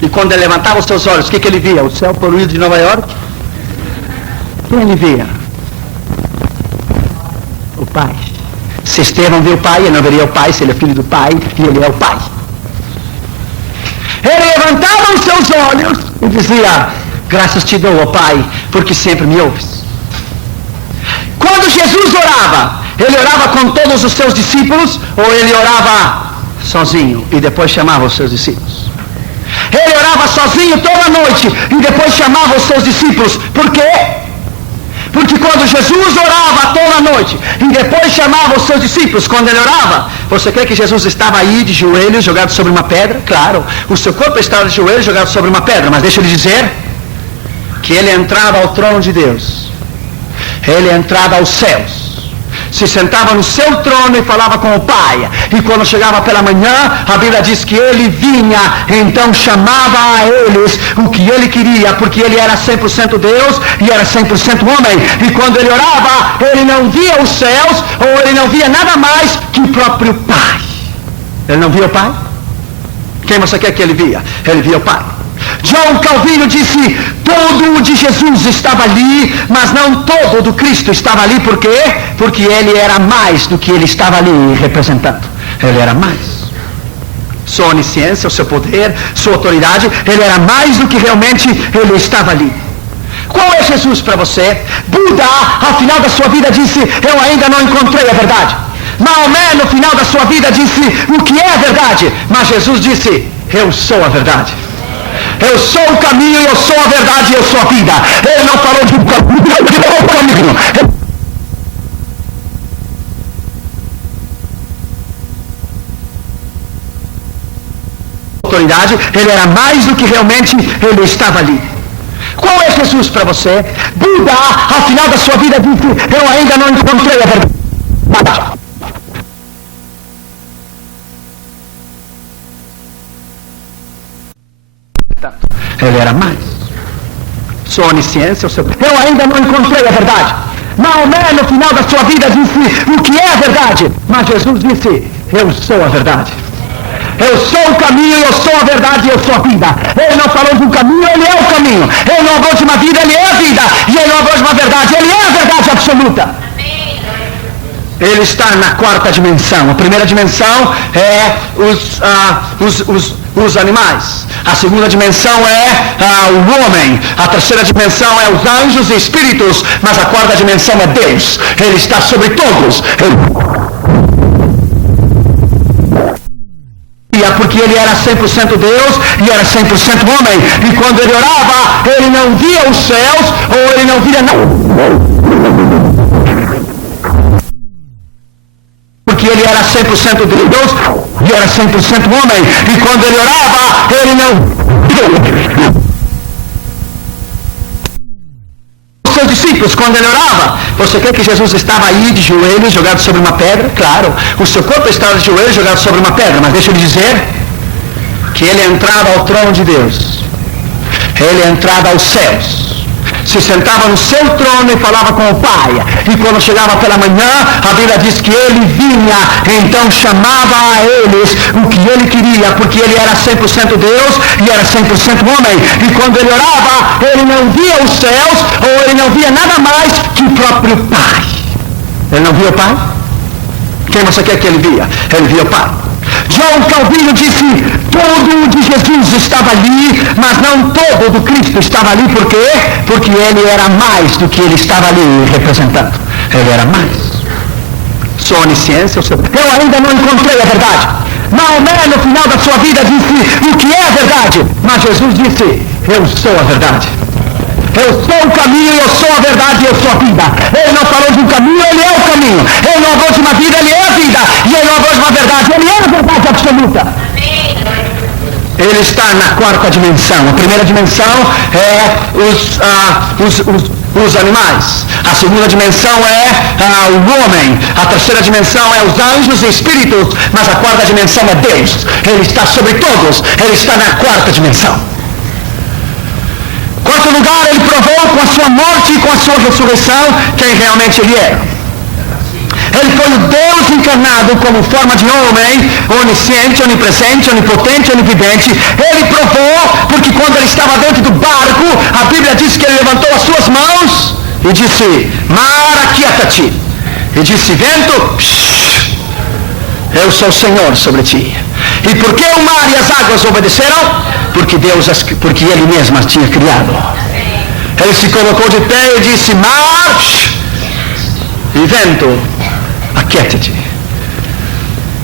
e quando ele levantava os seus olhos, o que ele via? O céu poluído de Nova York? Quem ele via? O Pai. Se Estevão viu o Pai, ele não veria o Pai, se ele é filho do Pai, e ele é o Pai. Ele levantava os seus olhos e dizia: graças te dou, ó Pai, porque sempre me ouves. Quando Jesus orava, ele orava com todos os seus discípulos, ou ele orava sozinho e depois chamava os seus discípulos? Ele orava sozinho toda noite e depois chamava os seus discípulos. Por quê? Porque quando Jesus orava toda noite e depois chamava os seus discípulos, quando ele orava, você crê que Jesus estava aí de joelhos, jogado sobre uma pedra? Claro, o seu corpo estava de joelhos, jogado sobre uma pedra, mas deixa eu lhe dizer que ele entrava ao trono de Deus, ele entrava aos céus, se sentava no seu trono e falava com o Pai, e quando chegava pela manhã, a Bíblia diz que ele vinha, então chamava a eles o que ele queria, porque ele era 100% Deus e era 100% homem, e quando ele orava, ele não via os céus, ou ele não via nada mais que o próprio Pai. Ele não via o Pai? Quem você quer que ele via? Ele via o Pai. John Calvino disse: todo o de Jesus estava ali, mas não todo o do Cristo estava ali. Por quê? Porque ele era mais do que ele estava ali representando. Ele era mais. Sua onisciência, o seu poder, sua autoridade, ele era mais do que realmente ele estava ali. Qual é Jesus para você? Buda, ao final da sua vida, disse: eu ainda não encontrei a verdade. Maomé, no final da sua vida, disse: o que é a verdade? Mas Jesus disse: eu sou a verdade. Eu sou o caminho, eu sou a verdade, eu sou a vida. Ele não falou de um caminho. Autoridade, ele era mais do que realmente ele estava ali. Qual é Jesus para você? Buda, ao final da sua vida, disse: eu ainda não encontrei a verdade. Ele era mais. Sua onisciência, o seu... eu ainda não encontrei a verdade. Maomé, no final da sua vida, disse: o que é a verdade? Mas Jesus disse: eu sou a verdade. Eu sou o caminho, eu sou a verdade, eu sou a vida. Ele não falou de um caminho, ele é o caminho. Ele não falou de uma vida, ele é a vida. E ele não falou de uma verdade, ele é a verdade absoluta. Ele está na quarta dimensão. A primeira dimensão é os animais. A segunda dimensão é o homem. A terceira dimensão é os anjos e espíritos. Mas a quarta dimensão é Deus. Ele está sobre todos. Porque ele era 100% Deus e era 100% homem. E quando ele orava, ele não via os céus, ou ele não via nada. Porque ele era 100% Deus e era 100% homem. E quando ele orava, ele não... seus discípulos quando ele orava. Você crê que Jesus estava aí de joelhos, jogado sobre uma pedra? Claro, o seu corpo estava de joelhos, jogado sobre uma pedra, mas deixa eu lhe dizer que ele entrava ao trono de Deus, ele entrava aos céus, se sentava no seu trono e falava com o Pai, e quando chegava pela manhã, a Bíblia diz que ele vinha, então chamava a eles o que ele queria, porque ele era 100% Deus e era 100% homem, e quando ele orava, ele não via os céus, ou ele não via nada mais que o próprio Pai. Ele não via o Pai? Quem você quer que ele via? Ele via o Pai. João Calvino disse, todo de Jesus estava ali, mas não todo do Cristo estava ali. Por quê? Porque ele era mais do que ele estava ali representando. Ele era mais. Sua onisciência, eu ainda não encontrei a verdade. Maomé, no final da sua vida, disse o que é a verdade. Mas Jesus disse, eu sou a verdade. Eu sou o caminho, eu sou a verdade, eu sou a vida. Ele não falou de um caminho, ele é o caminho. Ele não falou de uma vida, ele é a vida. E ele não falou de uma verdade, ele é a verdade absoluta. Ele está na quarta dimensão. A primeira dimensão é os animais. A segunda dimensão é o homem. A terceira dimensão é os anjos e espíritos. Mas a quarta dimensão é Deus. Ele está sobre todos. Ele está na quarta dimensão. Quarto lugar, ele provou com a sua morte e com a sua ressurreição quem realmente ele era. Ele foi o Deus encarnado como forma de homem, onisciente, onipresente, onipotente, onividente. Ele provou, porque quando ele estava dentro do barco, a Bíblia diz que ele levantou as suas mãos e disse, mar, aquieta-te. E disse, vento, psh, eu sou o Senhor sobre ti. E por que o mar e as águas obedeceram? Porque ele mesmo as tinha criado. Ele se colocou de pé e disse, mar, psh, e vento, aquieta-te.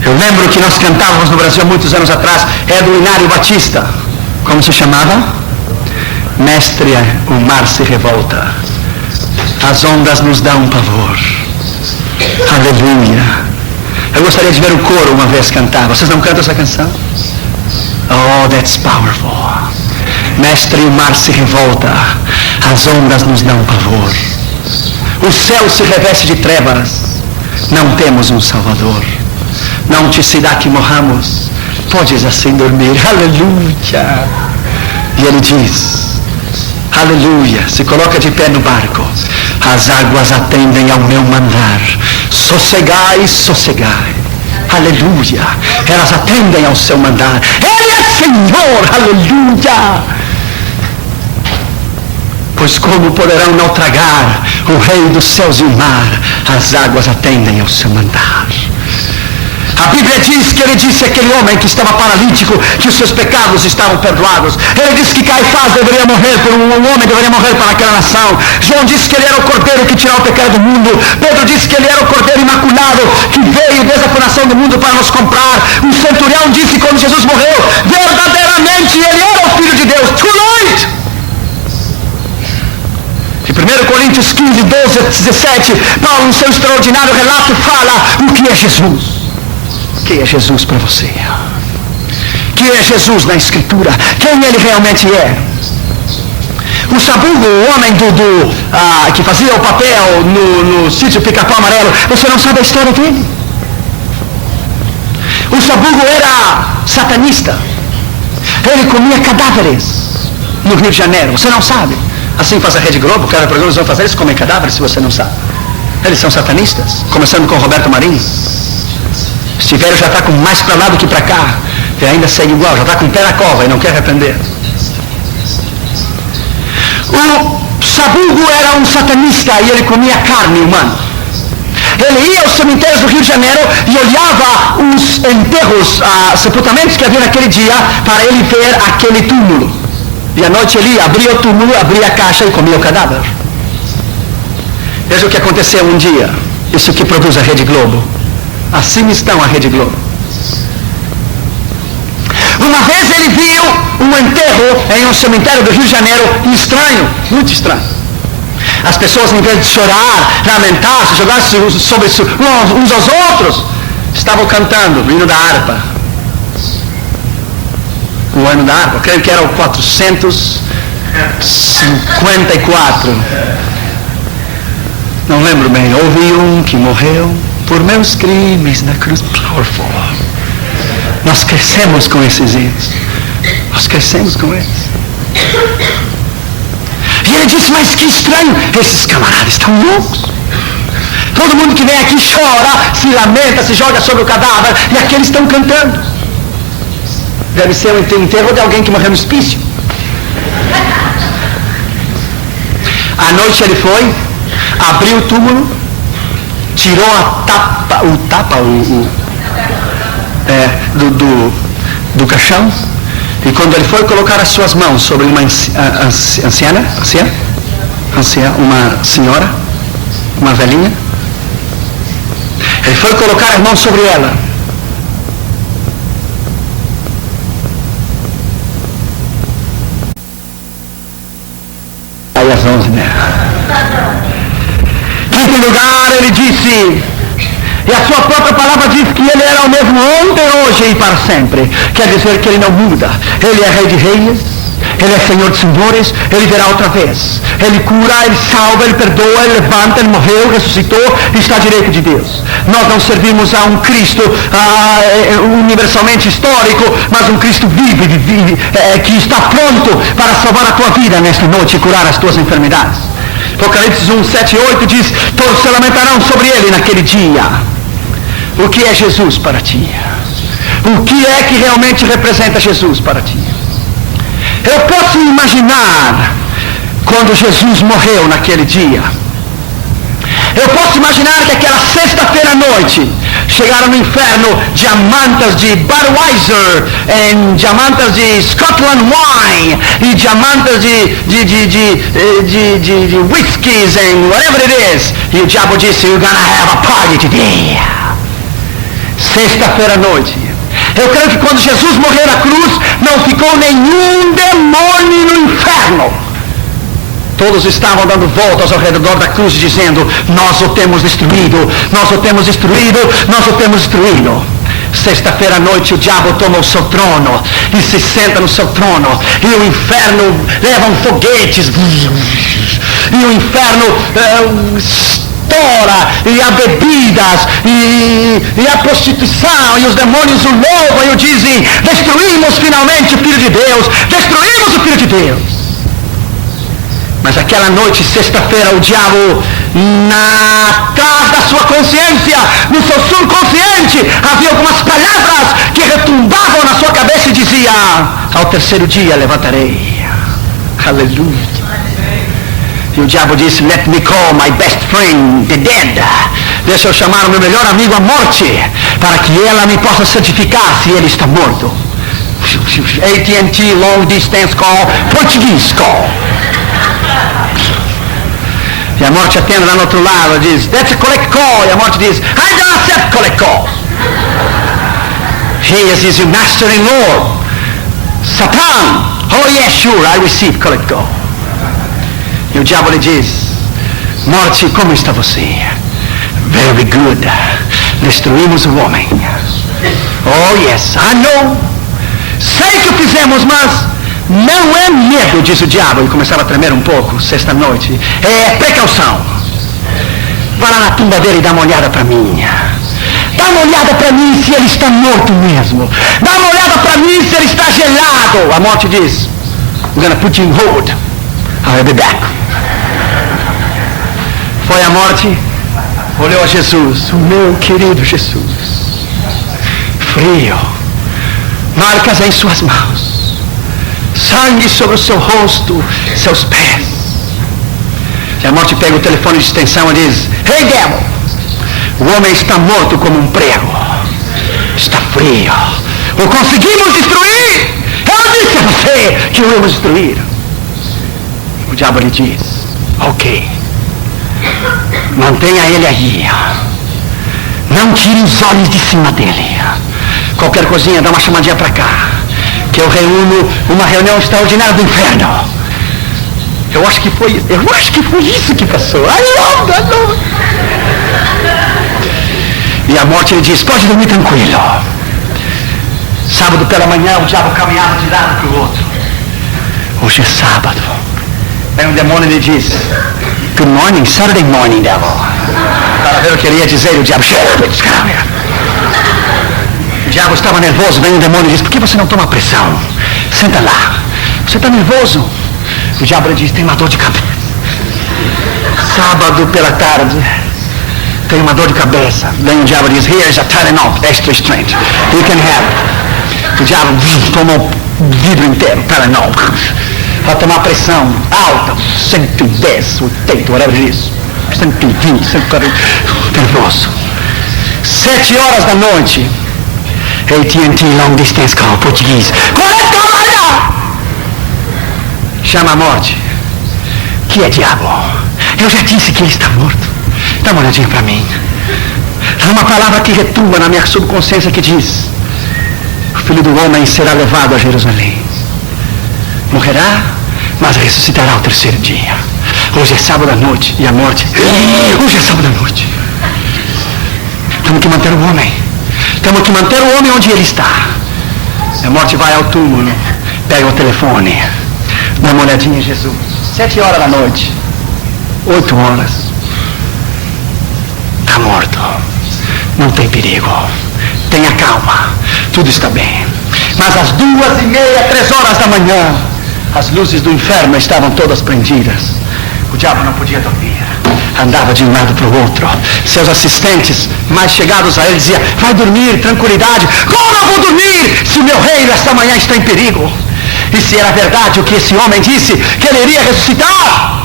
Eu lembro que nós cantávamos no Brasil há muitos anos atrás, é do Inário Batista. Como se chamava? Mestre, o mar se revolta, as ondas nos dão pavor. Aleluia. Eu gostaria de ver o coro uma vez cantar. Vocês não cantam essa canção? Oh, that's powerful. Mestre, o mar se revolta, as ondas nos dão pavor. O céu se reveste de trevas, não temos um Salvador. Não te se dá que morramos, podes assim dormir. Aleluia. E ele diz, aleluia, se coloca de pé no barco. As águas atendem ao meu mandar. Sossegai, sossegai. Aleluia. Elas atendem ao seu mandar. Ele é Senhor. Aleluia. Pois como poderão naufragar o Rei dos céus e o mar? As águas atendem ao seu mandar. A Bíblia diz que ele disse àquele homem que estava paralítico que os seus pecados estavam perdoados. Ele disse que Caifás deveria morrer por um homem, deveria morrer para aquela nação. João disse que ele era o cordeiro que tirava o pecado do mundo. Pedro disse que ele era o cordeiro imaculado que veio desde a fundação do mundo para nos comprar. O centurião disse quando Jesus morreu, verdadeiramente ele era o Filho de Deus. Too late! Em 1 Coríntios 15, 12, 17, Paulo, no seu extraordinário relato, fala o que é Jesus. Quem é Jesus para você? Quem é Jesus na Escritura? Quem ele realmente é? O Sabugo, o homem que fazia o papel no sítio Pica-Pau Amarelo, você não sabe a história dele? O Sabugo era satanista. Ele comia cadáveres no Rio de Janeiro. Você não sabe? Assim faz a Rede Globo, cada programa eles vão fazer, eles comem cadáveres, se você não sabe. Eles são satanistas, começando com Roberto Marinho. Esse velho já está com mais para lá do que para cá. E ainda segue igual, já está com o pé na cova e não quer arrepender. O Sabugo era um satanista e ele comia carne humana. Ele ia aos cemitérios do Rio de Janeiro e olhava os enterros, sepultamentos que havia naquele dia, para ele ver aquele túmulo. E à noite ele abria o túmulo, abria a caixa e comia o cadáver. Veja o que aconteceu um dia. Isso que produz a Rede Globo. Assim estão a Rede Globo. Uma vez ele viu um enterro em um cemitério do Rio de Janeiro estranho, muito estranho. As pessoas, em vez de chorar, lamentar, se jogar sobre uns aos outros, estavam cantando o hino da harpa. O ano da harpa, creio que era o 454. Não lembro bem. Houve um que morreu por meus crimes na cruz. Powerful. Nós crescemos com esses hinos. Nós crescemos com eles. E ele disse, mas que estranho, esses camaradas estão loucos. Todo mundo que vem aqui chora, se lamenta, se joga sobre o cadáver, e aqueles estão cantando. Deve ser o enterro de alguém que morreu no hospício. À noite ele foi, abriu o túmulo, tirou a tapa do caixão, e quando ele foi colocar as suas mãos sobre uma anciã, uma senhora, uma velhinha, ele foi colocar as mãos sobre ela. Aí as mãos dela. Quinto lugar, ele disse, e a sua própria palavra diz que ele era o mesmo ontem, hoje e para sempre. Quer dizer que ele não muda. Ele é rei de reis, ele é senhor de senhores, ele virá outra vez. Ele cura, ele salva, ele perdoa, ele levanta, ele morreu, ressuscitou e está à direita de Deus. Nós não servimos a um Cristo universalmente histórico, mas um Cristo vivo, que está pronto para salvar a tua vida nesta noite e curar as tuas enfermidades. Apocalipse 1, 7 e 8 diz, todos se lamentarão sobre ele naquele dia. O que é Jesus para ti? O que é que realmente representa Jesus para ti? Eu posso imaginar quando Jesus morreu naquele dia. Eu posso imaginar que aquela sexta-feira à noite chegaram no inferno diamantas de Budweiser, diamantas de Scotland Wine, e diamantas de whiskies and whatever it is. E o diabo disse, you're gonna have a party today. Sexta-feira à noite. Eu creio que quando Jesus morreu na cruz, não ficou nenhum demônio no inferno. Todos estavam dando voltas ao redor da cruz, dizendo, nós o temos destruído, nós o temos destruído, nós o temos destruído. Sexta-feira à noite o diabo toma o seu trono e se senta no seu trono, e o inferno leva foguetes, e o inferno estoura, e há bebidas, e há prostituição, e os demônios o louvam e o dizem, destruímos finalmente o Filho de Deus, destruímos o Filho de Deus. Mas aquela noite, sexta-feira, o diabo, atrás da sua consciência, no seu subconsciente, havia algumas palavras que retumbavam na sua cabeça e dizia, ao terceiro dia levantarei. Aleluia. E o diabo disse, let me call my best friend, the dead. Deixa eu chamar o meu melhor amigo, a morte, para que ela me possa certificar se ele está morto. AT&T Long Distance Call, Portuguese Call. E a morte atende lá no outro lado, diz, that's a collect call. E a morte diz, I don't accept collect call. He is your master and Lord. Satan, oh yes, sure, I receive collect call. E o diabo lhe diz, morte, como está você? Very good. Destruímos o homem. Oh yes, I know. Sei que o fizemos, mas não é medo, diz o diabo, e começava a tremer um pouco, sexta-noite. É precaução. Vai lá na tumba dele e dá uma olhada para mim. Dá uma olhada para mim se ele está morto mesmo. Dá uma olhada para mim se ele está gelado. A morte diz, I'm gonna put you in hold. I'll be back. Foi a morte, olhou a Jesus, o meu querido Jesus. Frio. Marcas em suas mãos. Sangue sobre o seu rosto, seus pés. E a morte pega o telefone de extensão e diz, hey devil, o homem está morto como um prego. Está frio. O conseguimos destruir. Eu disse a você que o íamos destruir. O diabo lhe diz, ok, mantenha ele aí. Não tire os olhos de cima dele. Qualquer coisinha, dá uma chamadinha para cá, que eu reúno uma reunião extraordinária do inferno. Eu acho que foi isso que passou. I love. E a morte lhe diz, pode dormir tranquilo. Sábado pela manhã o diabo caminhava de lado para o outro. Hoje é sábado. Aí um demônio lhe diz, Good morning, Saturday morning, devil. Para ver o que ele ia dizer, o diabo, o diabo estava nervoso, vem um demônio e diz, por que você não toma pressão? Senta lá. Você está nervoso? O diabo diz, tem uma dor de cabeça. Sábado pela tarde, tem uma dor de cabeça. Vem o diabo e diz, here's a Tylenol, extra strength. You can have it. O diabo tomou o vidro inteiro, Tylenol. Vai tomar pressão alta, 110, 80, whatever it is. 120, 140, nervoso. 7 horas da noite, AT&T Long Distance Call, português. Chama a morte. Que é diabo? Eu já disse que ele está morto. Dá uma olhadinha para mim. Há uma palavra que retumba na minha subconsciência que diz: o Filho do Homem será levado a Jerusalém. Morrerá, mas ressuscitará ao 3º dia. Hoje é sábado à noite e a morte. Hoje é sábado à noite. Temos que manter o homem. Temos que manter o homem onde ele está. A morte vai ao túmulo, pega o telefone, dá uma olhadinha em Jesus. 7 horas da noite, 8 horas. Está morto. Não tem perigo. Tenha calma. Tudo está bem. Mas às 2:30, 3 horas da manhã, as luzes do inferno estavam todas prendidas. O diabo não podia dormir. Andava de um lado para o outro. Seus assistentes mais chegados a ele diziam: vai dormir, tranquilidade. Como eu vou dormir se o meu reino esta manhã está em perigo? E se era verdade o que esse homem disse, que ele iria ressuscitar?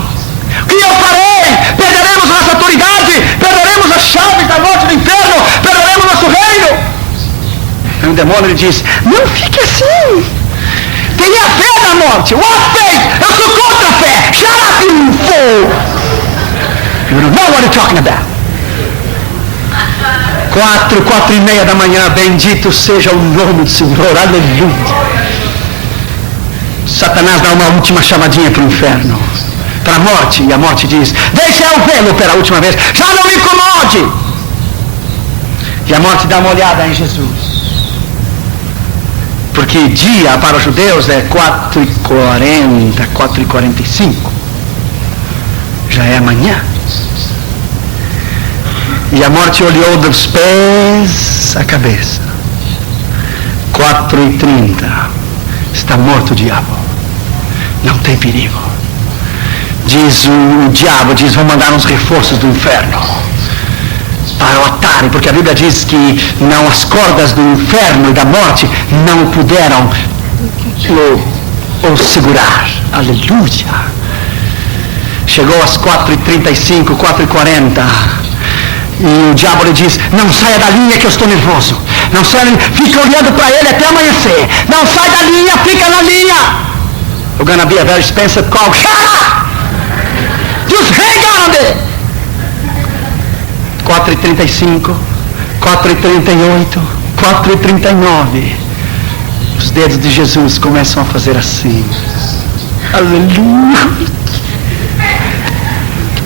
O que eu farei? Perderemos nossa autoridade, perderemos as chaves da morte do inferno, perderemos nosso reino. E um demônio lhe disse: não fique assim. Tenha fé na morte. What faith? Eu sou contra a fé. Shut up, you fool. You don't know what you're talking about. 4:30 da manhã, bendito seja o nome do Senhor, aleluia. Satanás dá uma última chamadinha para o inferno, para a morte, e a morte diz: deixa eu vê-lo pela última vez, já não me incomode. E a morte dá uma olhada em Jesus, porque dia para os judeus é 4:40, 4:45, já é amanhã. E a morte olhou dos pés à cabeça. 4:30, está morto o diabo, não tem perigo. Diz o diabo, diz: vão mandar uns reforços do inferno para o atarem, porque a Bíblia diz que não, as cordas do inferno e da morte não puderam o segurar. Aleluia. Chegou às 4:35, 4:40, e o diabo lhe diz: não saia da linha que eu estou nervoso. Não saia, fica olhando para ele até amanhecer. Não sai da linha, fica na linha. We're gonna be a very expensive call. Shut up! Just hang on it. 4:35, 4:38, 4:39. Os dedos de Jesus começam a fazer assim. Aleluia.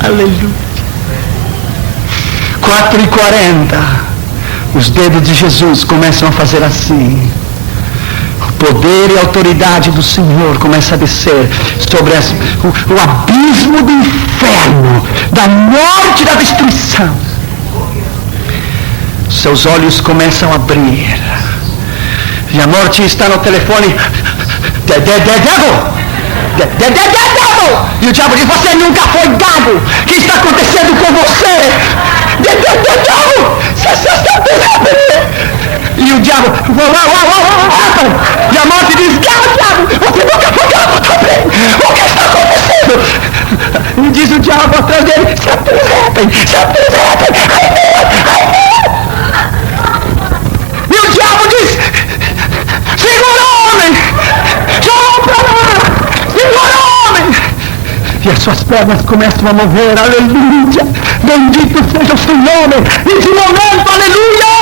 Aleluia. 4:40. Os dedos de Jesus começam a fazer assim. O poder e a autoridade do Senhor começa a descer sobre o abismo do inferno, da morte e da destruição. Seus olhos começam a abrir. E a morte está no telefone. Devil! E o diabo diz: você nunca foi dado. O que está acontecendo com você? Devil! E o diabo, e a morte diz: diabo, você nunca foi dado também. O que está acontecendo? E diz o diabo atrás dele: se apresentem. E o diabo diz: segura o homem, joga para lá, segura o homem. E as suas pernas começam a mover. Aleluia. Bendito seja o seu nome. Nesse momento, aleluia.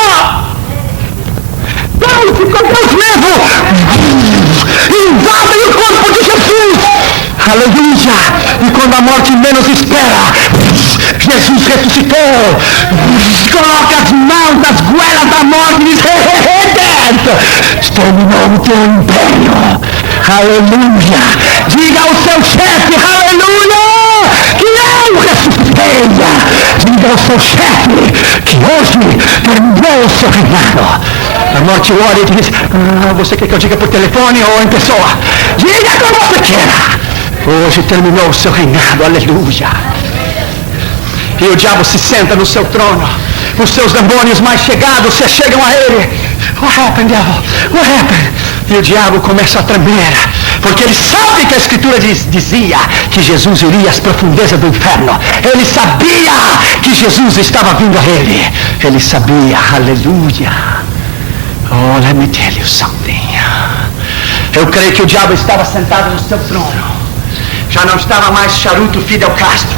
Deus mesmo invade o corpo de Jesus. Aleluia. E quando a morte menos espera, Jesus ressuscitou. Coloca as mãos nas goelas da morte e diz: terminou o teu império. Aleluia. Diga ao seu chefe: aleluia, que eu ajoelha, diga ao seu chefe que hoje terminou o seu reinado. A morte olha e diz, você quer que eu diga por telefone ou em pessoa? Diga como você queira. Hoje terminou o seu reinado, aleluia. E o diabo se senta no seu trono. Os seus demônios mais chegados se chegam a ele. What happened, devil? What happened? E o diabo começa a tremer, porque ele sabe que a Escritura dizia que Jesus iria às profundezas do inferno. Ele sabia que Jesus estava vindo a ele. Ele sabia, aleluia. Oh, let me tell you something. Eu creio que o diabo estava sentado no seu trono. Já não estava mais charuto Fidel Castro.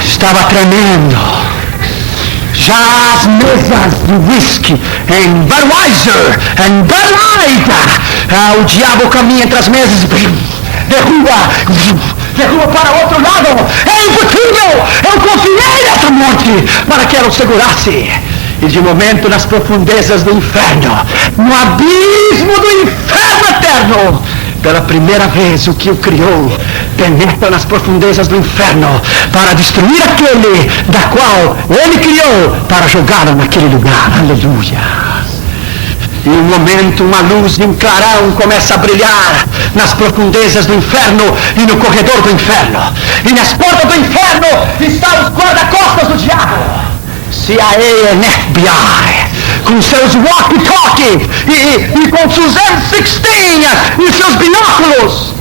Estava tremendo. Já as mesas de whisky em Budweiser e Bud Light. O diabo caminha entre as mesas e derruba para o outro lado. É impossível. Eu confiei nessa morte para que ela o segurasse. E de momento, nas profundezas do inferno, no abismo do inferno eterno, pela primeira vez o que o criou penetra nas profundezas do inferno para destruir aquele da qual ele criou para jogá-lo naquele lugar. Aleluia. E um momento, uma luz de um clarão começa a brilhar nas profundezas do inferno e no corredor do inferno. E nas portas do inferno estão os guarda-costas do diabo. CIA e FBI, com seus walkie-talkie e com seus M16 e seus binóculos.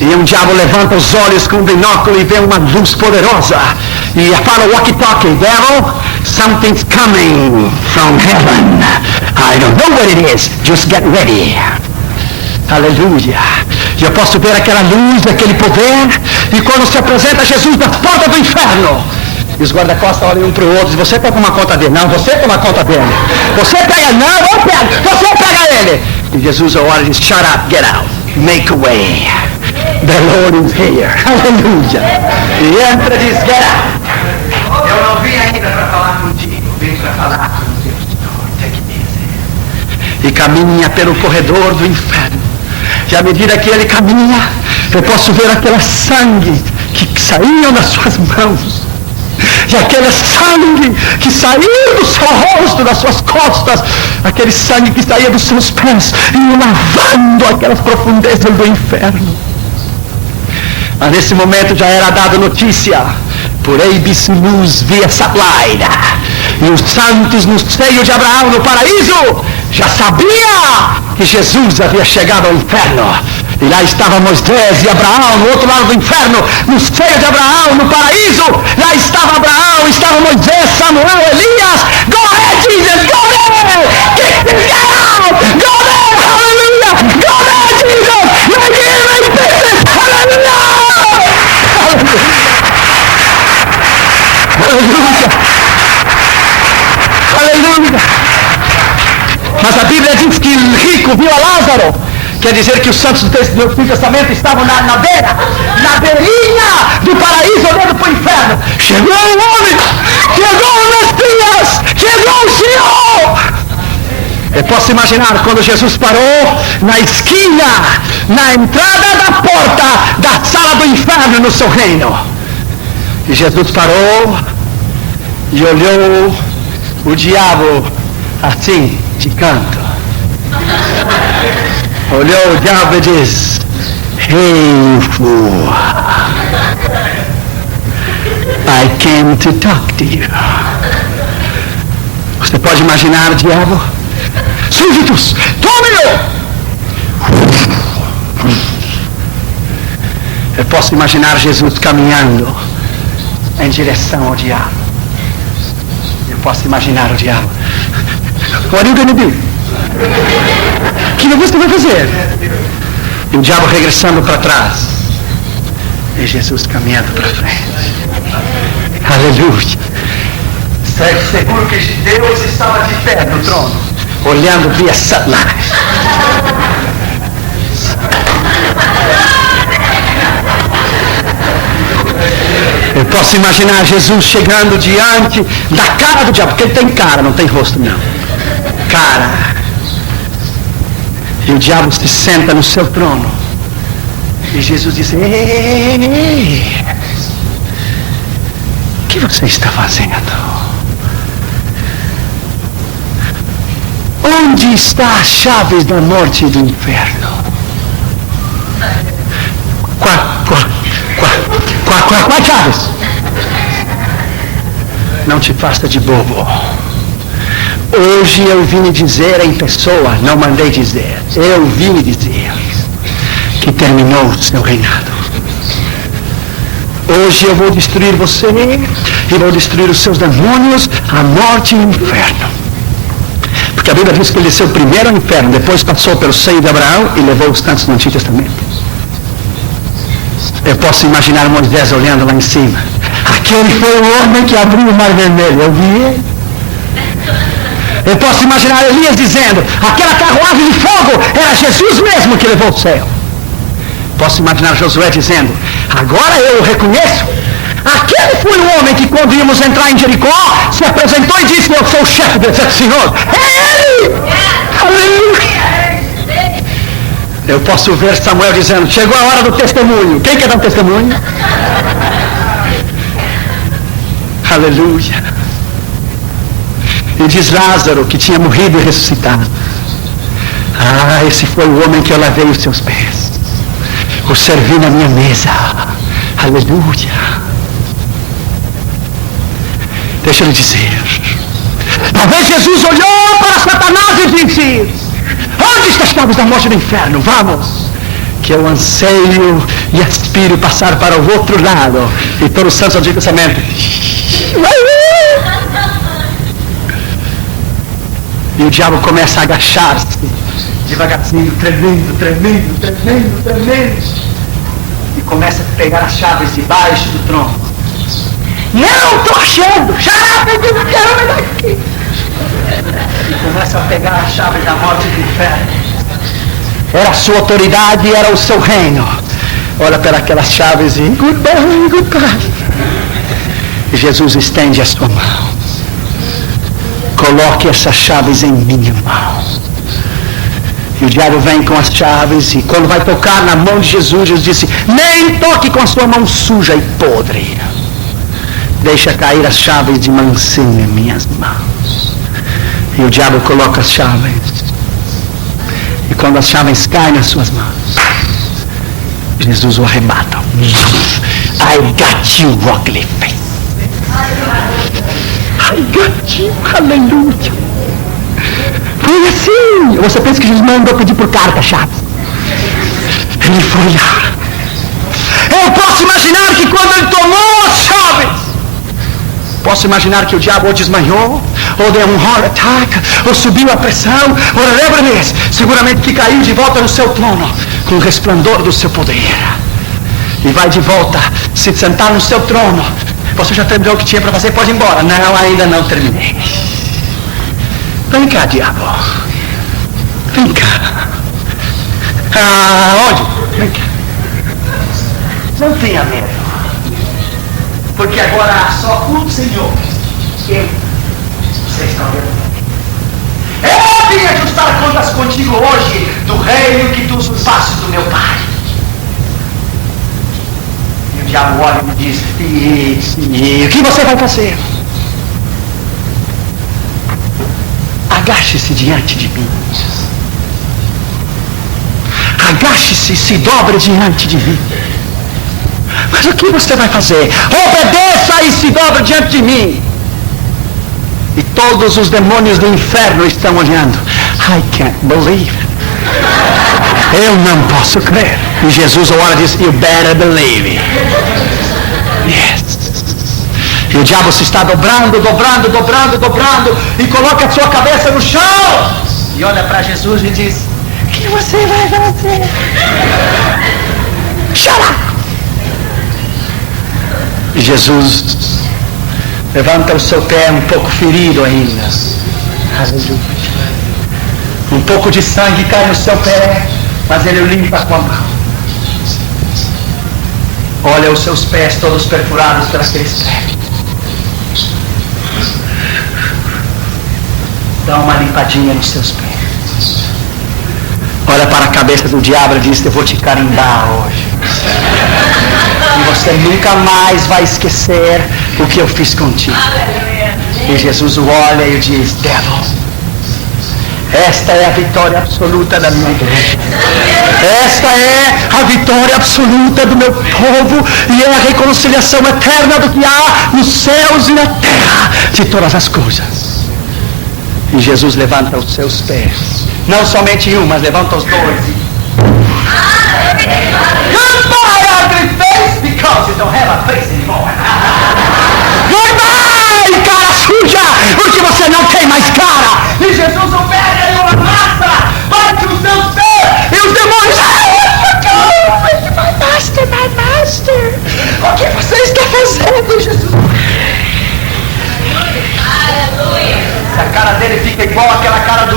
E um diabo levanta os olhos com o binóculo e vê uma luz poderosa. E fala walkie-talkie, devil, something's coming from heaven. I don't know what it is, just get ready. Aleluia. E eu posso ver aquela luz, aquele poder. E quando se apresenta Jesus nas portas do inferno, e os guarda-costas olham um para o outro e dizem, você toma conta dele. Não, você toma conta dele. Você pega, não, eu pego. Você pega ele. E Jesus olha e diz, shut up, get out. Make a way. The Lord is here. Aleluia. E entra e diz, get out. Eu não vim ainda para falar contigo. Vim para falar com o teu Senhor. Take it easy. E caminha pelo corredor do inferno. E à medida que ele caminha, eu posso ver aquele sangue que saiu das suas mãos. E aquele sangue que saiu do seu rosto, das suas costas, aquele sangue que saía dos seus pés, e lavando aquelas profundezas do inferno. Mas nesse momento já era dada notícia por ABC News via satélite. E os santos no seio de Abraão no paraíso já sabia que Jesus havia chegado ao inferno. E lá estava Moisés e Abraão no outro lado do inferno, no seio de Abraão, no paraíso. Lá estava Abraão, estava Moisés, Samuel, Elias. Go ahead, Jesus, go there! Get this guy out! Go there! Hallelujah! Go there, Jesus! You're here in business! Hallelujah! Hallelujah! Aleluia! Mas a Bíblia diz que o rico viu a Lázaro. Quer dizer que os santos do Antigo Testamento estavam na beirinha do paraíso, olhando para o inferno. Chegou o homem, chegou o Messias, chegou o Senhor. Eu posso imaginar quando Jesus parou na esquina, na entrada da porta da sala do inferno no seu reino. E Jesus parou e olhou o diabo assim, de canto. Olhou o diabo e diz, hey fool, I came to talk to you. Você pode imaginar o diabo? Súditos, tome-o! Eu posso imaginar Jesus caminhando em direção ao diabo. Eu posso imaginar o diabo. What are you going to do? O que você vai fazer? E o diabo regressando para trás. E Jesus caminhando para frente. Aleluia. Seguro que Deus estava de pé no trono, olhando via satélite. Eu posso imaginar Jesus chegando diante da cara do diabo, porque ele tem cara, não tem rosto não. Cara. E o diabo se senta no seu trono. E Jesus diz, ei, que você está fazendo? Onde está as chaves da morte e do inferno? Quais chaves? Não te faça de bobo. Hoje eu vim dizer em pessoa, não mandei dizer. Eu vim dizer que terminou o seu reinado. Hoje eu vou destruir você e vou destruir os seus demônios, a morte e o inferno. Porque a Bíblia diz que ele desceu primeiro ao inferno, depois passou pelo seio de Abraão e levou os tantos no Antigo Testamento. Eu posso imaginar Moisés olhando lá em cima. Aquele foi o homem que abriu o mar vermelho. Eu vi ele. Eu posso imaginar Elias dizendo, aquela carruagem de fogo era Jesus mesmo que levou o céu. Posso imaginar Josué dizendo, agora eu reconheço, aquele foi o homem que quando íamos entrar em Jericó, se apresentou e disse, eu sou o chefe do exército do Senhor. É ele! Aleluia! Eu posso ver Samuel dizendo, chegou a hora do testemunho. Quem quer dar um testemunho? Aleluia! E diz Lázaro, que tinha morrido e ressuscitado. Ah, esse foi o homem que eu lavei os seus pés. O servi na minha mesa. Aleluia! Deixa eu lhe dizer. Talvez Jesus olhou para Satanás e disse, onde estão as chaves da morte e do inferno? Vamos! Que eu anseio e aspiro passar para o outro lado. E todos os santos do Antigo Testamento. E o diabo começa a agachar-se, devagarzinho, tremendo. E começa a pegar as chaves debaixo do trono. Não, estou achando! Chave, eu quero me daqui! E começa a pegar as chaves da morte e do inferno. Era a sua autoridade, era o seu reino. Olha para aquelas chaves e goodbye. E Jesus estende a sua mão. Coloque essas chaves em minha mão. E o diabo vem com as chaves e quando vai tocar na mão de Jesus, Jesus disse, nem toque com a sua mão suja e podre. Deixa cair as chaves de mansinho em minhas mãos. E o diabo coloca as chaves. E quando as chaves caem nas suas mãos, Jesus o arrebata. I got you, ugly face. I got you, aleluia. Foi assim. Você pensa que Jesus mandou pedir por carta chaves? Ele foi lá. Eu posso imaginar que quando ele tomou as chaves, posso imaginar que o diabo ou desmaiou, ou deu um heart attack, ou subiu a pressão, ou lembra-me, seguramente que caiu de volta no seu trono, com o resplendor do seu poder. E vai de volta, se sentar no seu trono. Você já terminou o que tinha para fazer? Pode ir embora. Não, ainda não terminei. Vem cá, diabo. Vem cá. Onde? Vem cá. Não tenha medo. Porque agora há só um Senhor. Quem? Você está vendo? Eu vim ajustar contas contigo hoje do reino que tu usurpaste do meu Pai. E o diabo olha e me diz, e o que você vai fazer? Agache-se diante de mim. Agache-se e se dobre diante de mim. Mas o que você vai fazer? Obedeça e se dobre diante de mim. E todos os demônios do inferno estão olhando. I can't believe it. Eu não posso crer. E Jesus ora e diz, you better believe it. Yes. E o diabo se está dobrando, e coloca a sua cabeça no chão. E olha para Jesus e diz, o que você vai fazer? Shut up! E Jesus levanta o seu pé um pouco ferido ainda. Aleluia. Um pouco de sangue cai no seu pé, mas ele o limpa com a mão. Olha os seus pés todos perfurados por aqueles pregos. Dá uma limpadinha nos seus pés. Olha para a cabeça do diabo e diz, eu vou te carimbar hoje. E você nunca mais vai esquecer o que eu fiz contigo. E Jesus o olha e diz: devil, esta é a vitória absoluta da minha igreja. Esta é a vitória absoluta do meu povo. E é a reconciliação eterna do que há nos céus e na terra de todas as coisas. E Jesus levanta os seus pés. Não somente um, mas levanta os dois. Goodbye, ugly face, because you don't have a face anymore. Goodbye, cara suja, porque você não tem mais cara. E Jesus o pega e o abraça, bate os seus pés, e os demônios, my master, o que você está fazendo, Jesus? A cara dele fica igual aquela cara do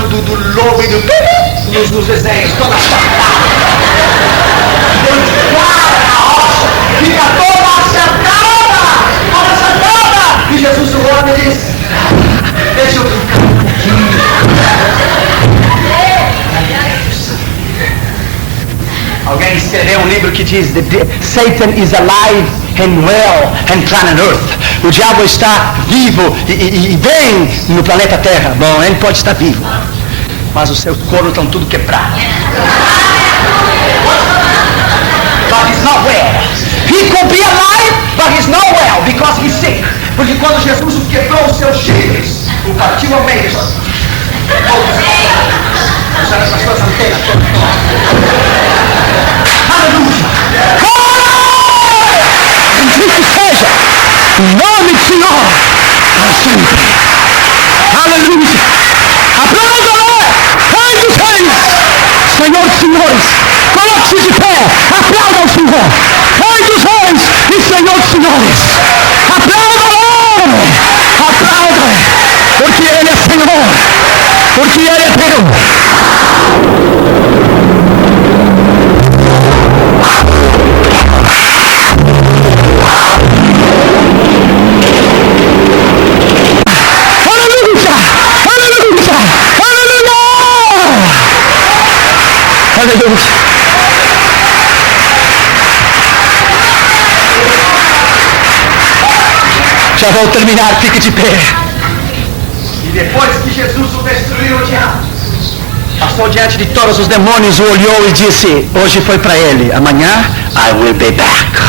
lobo e do nos desenhos, toda acertada. Fica toda acertada, e Jesus o olha e diz: deixa eu brincar um pouquinho. Alguém escreveu um livro que diz: Satan is alive and well and planet Earth. O diabo está vivo e bem no planeta Terra. Bom, ele pode estar vivo, mas os seus cornos estão tudo quebrados. But he's not well. He could be alive, but he's not well because he's sick. Porque quando Jesus o quebrou os seus chifres, o partiu ao meio. Usaram as suas antenas todas. Aleluia! Bendito seja o nome do Senhor para sempre. Aleluia! Aplauda-lhe, Rei dos Reis, Senhor dos Senhores. Coloque-se de pé, aplauda o Senhor, Rei dos Reis e Senhor dos Senhores. Aplauda-lhe, aplauda-lhe, porque Ele é Senhor, porque Ele é Deus. Aleluia! Já vou terminar, fique de pé. E depois que Jesus o destruiu, o diabo passou diante de todos os demônios, o olhou e disse: hoje foi para ele, amanhã I will be back.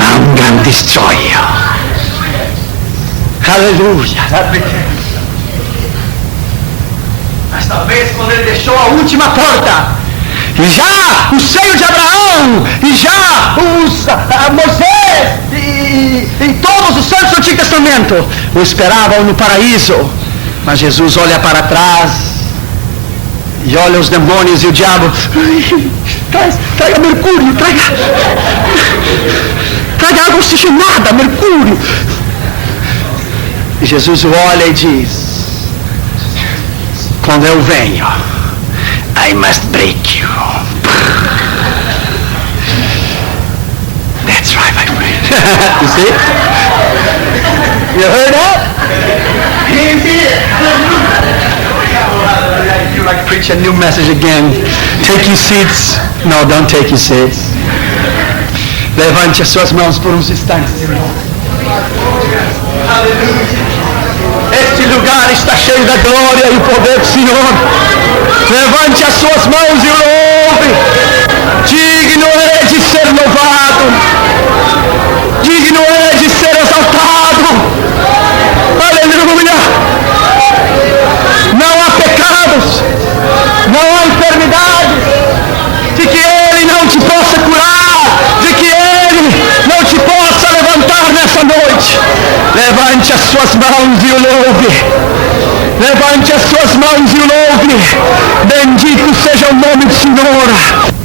I'm going to destroy you. Aleluia! Mas talvez quando ele deixou a última porta, e já o seio de Abraão, e já Moisés, e todos os santos do Antigo Testamento o esperavam no paraíso. Mas Jesus olha para trás, e olha os demônios e o diabo: traga mercúrio, traga água oxigenada, mercúrio. E Jesus o olha e diz: quando eu venho, I must break you. That's right, my friend. You see? You heard that? He's here. You like preach a new message again. Take your seats. No, don't take your seats. Levante as suas mãos por uns instantes, irmão. Aleluia. Este lugar está cheio da glória e o poder do Senhor. Levante as suas mãos e o louve. Digno é de ser louvado. Digno é de ser exaltado. Aleluia. Não há pecados, não há enfermidades de que Ele não te possa curar, de que Ele não te possa levantar nessa noite. Levante as suas mãos e o louve. Levante as suas mãos e o louve. Bendito seja o nome do Senhor.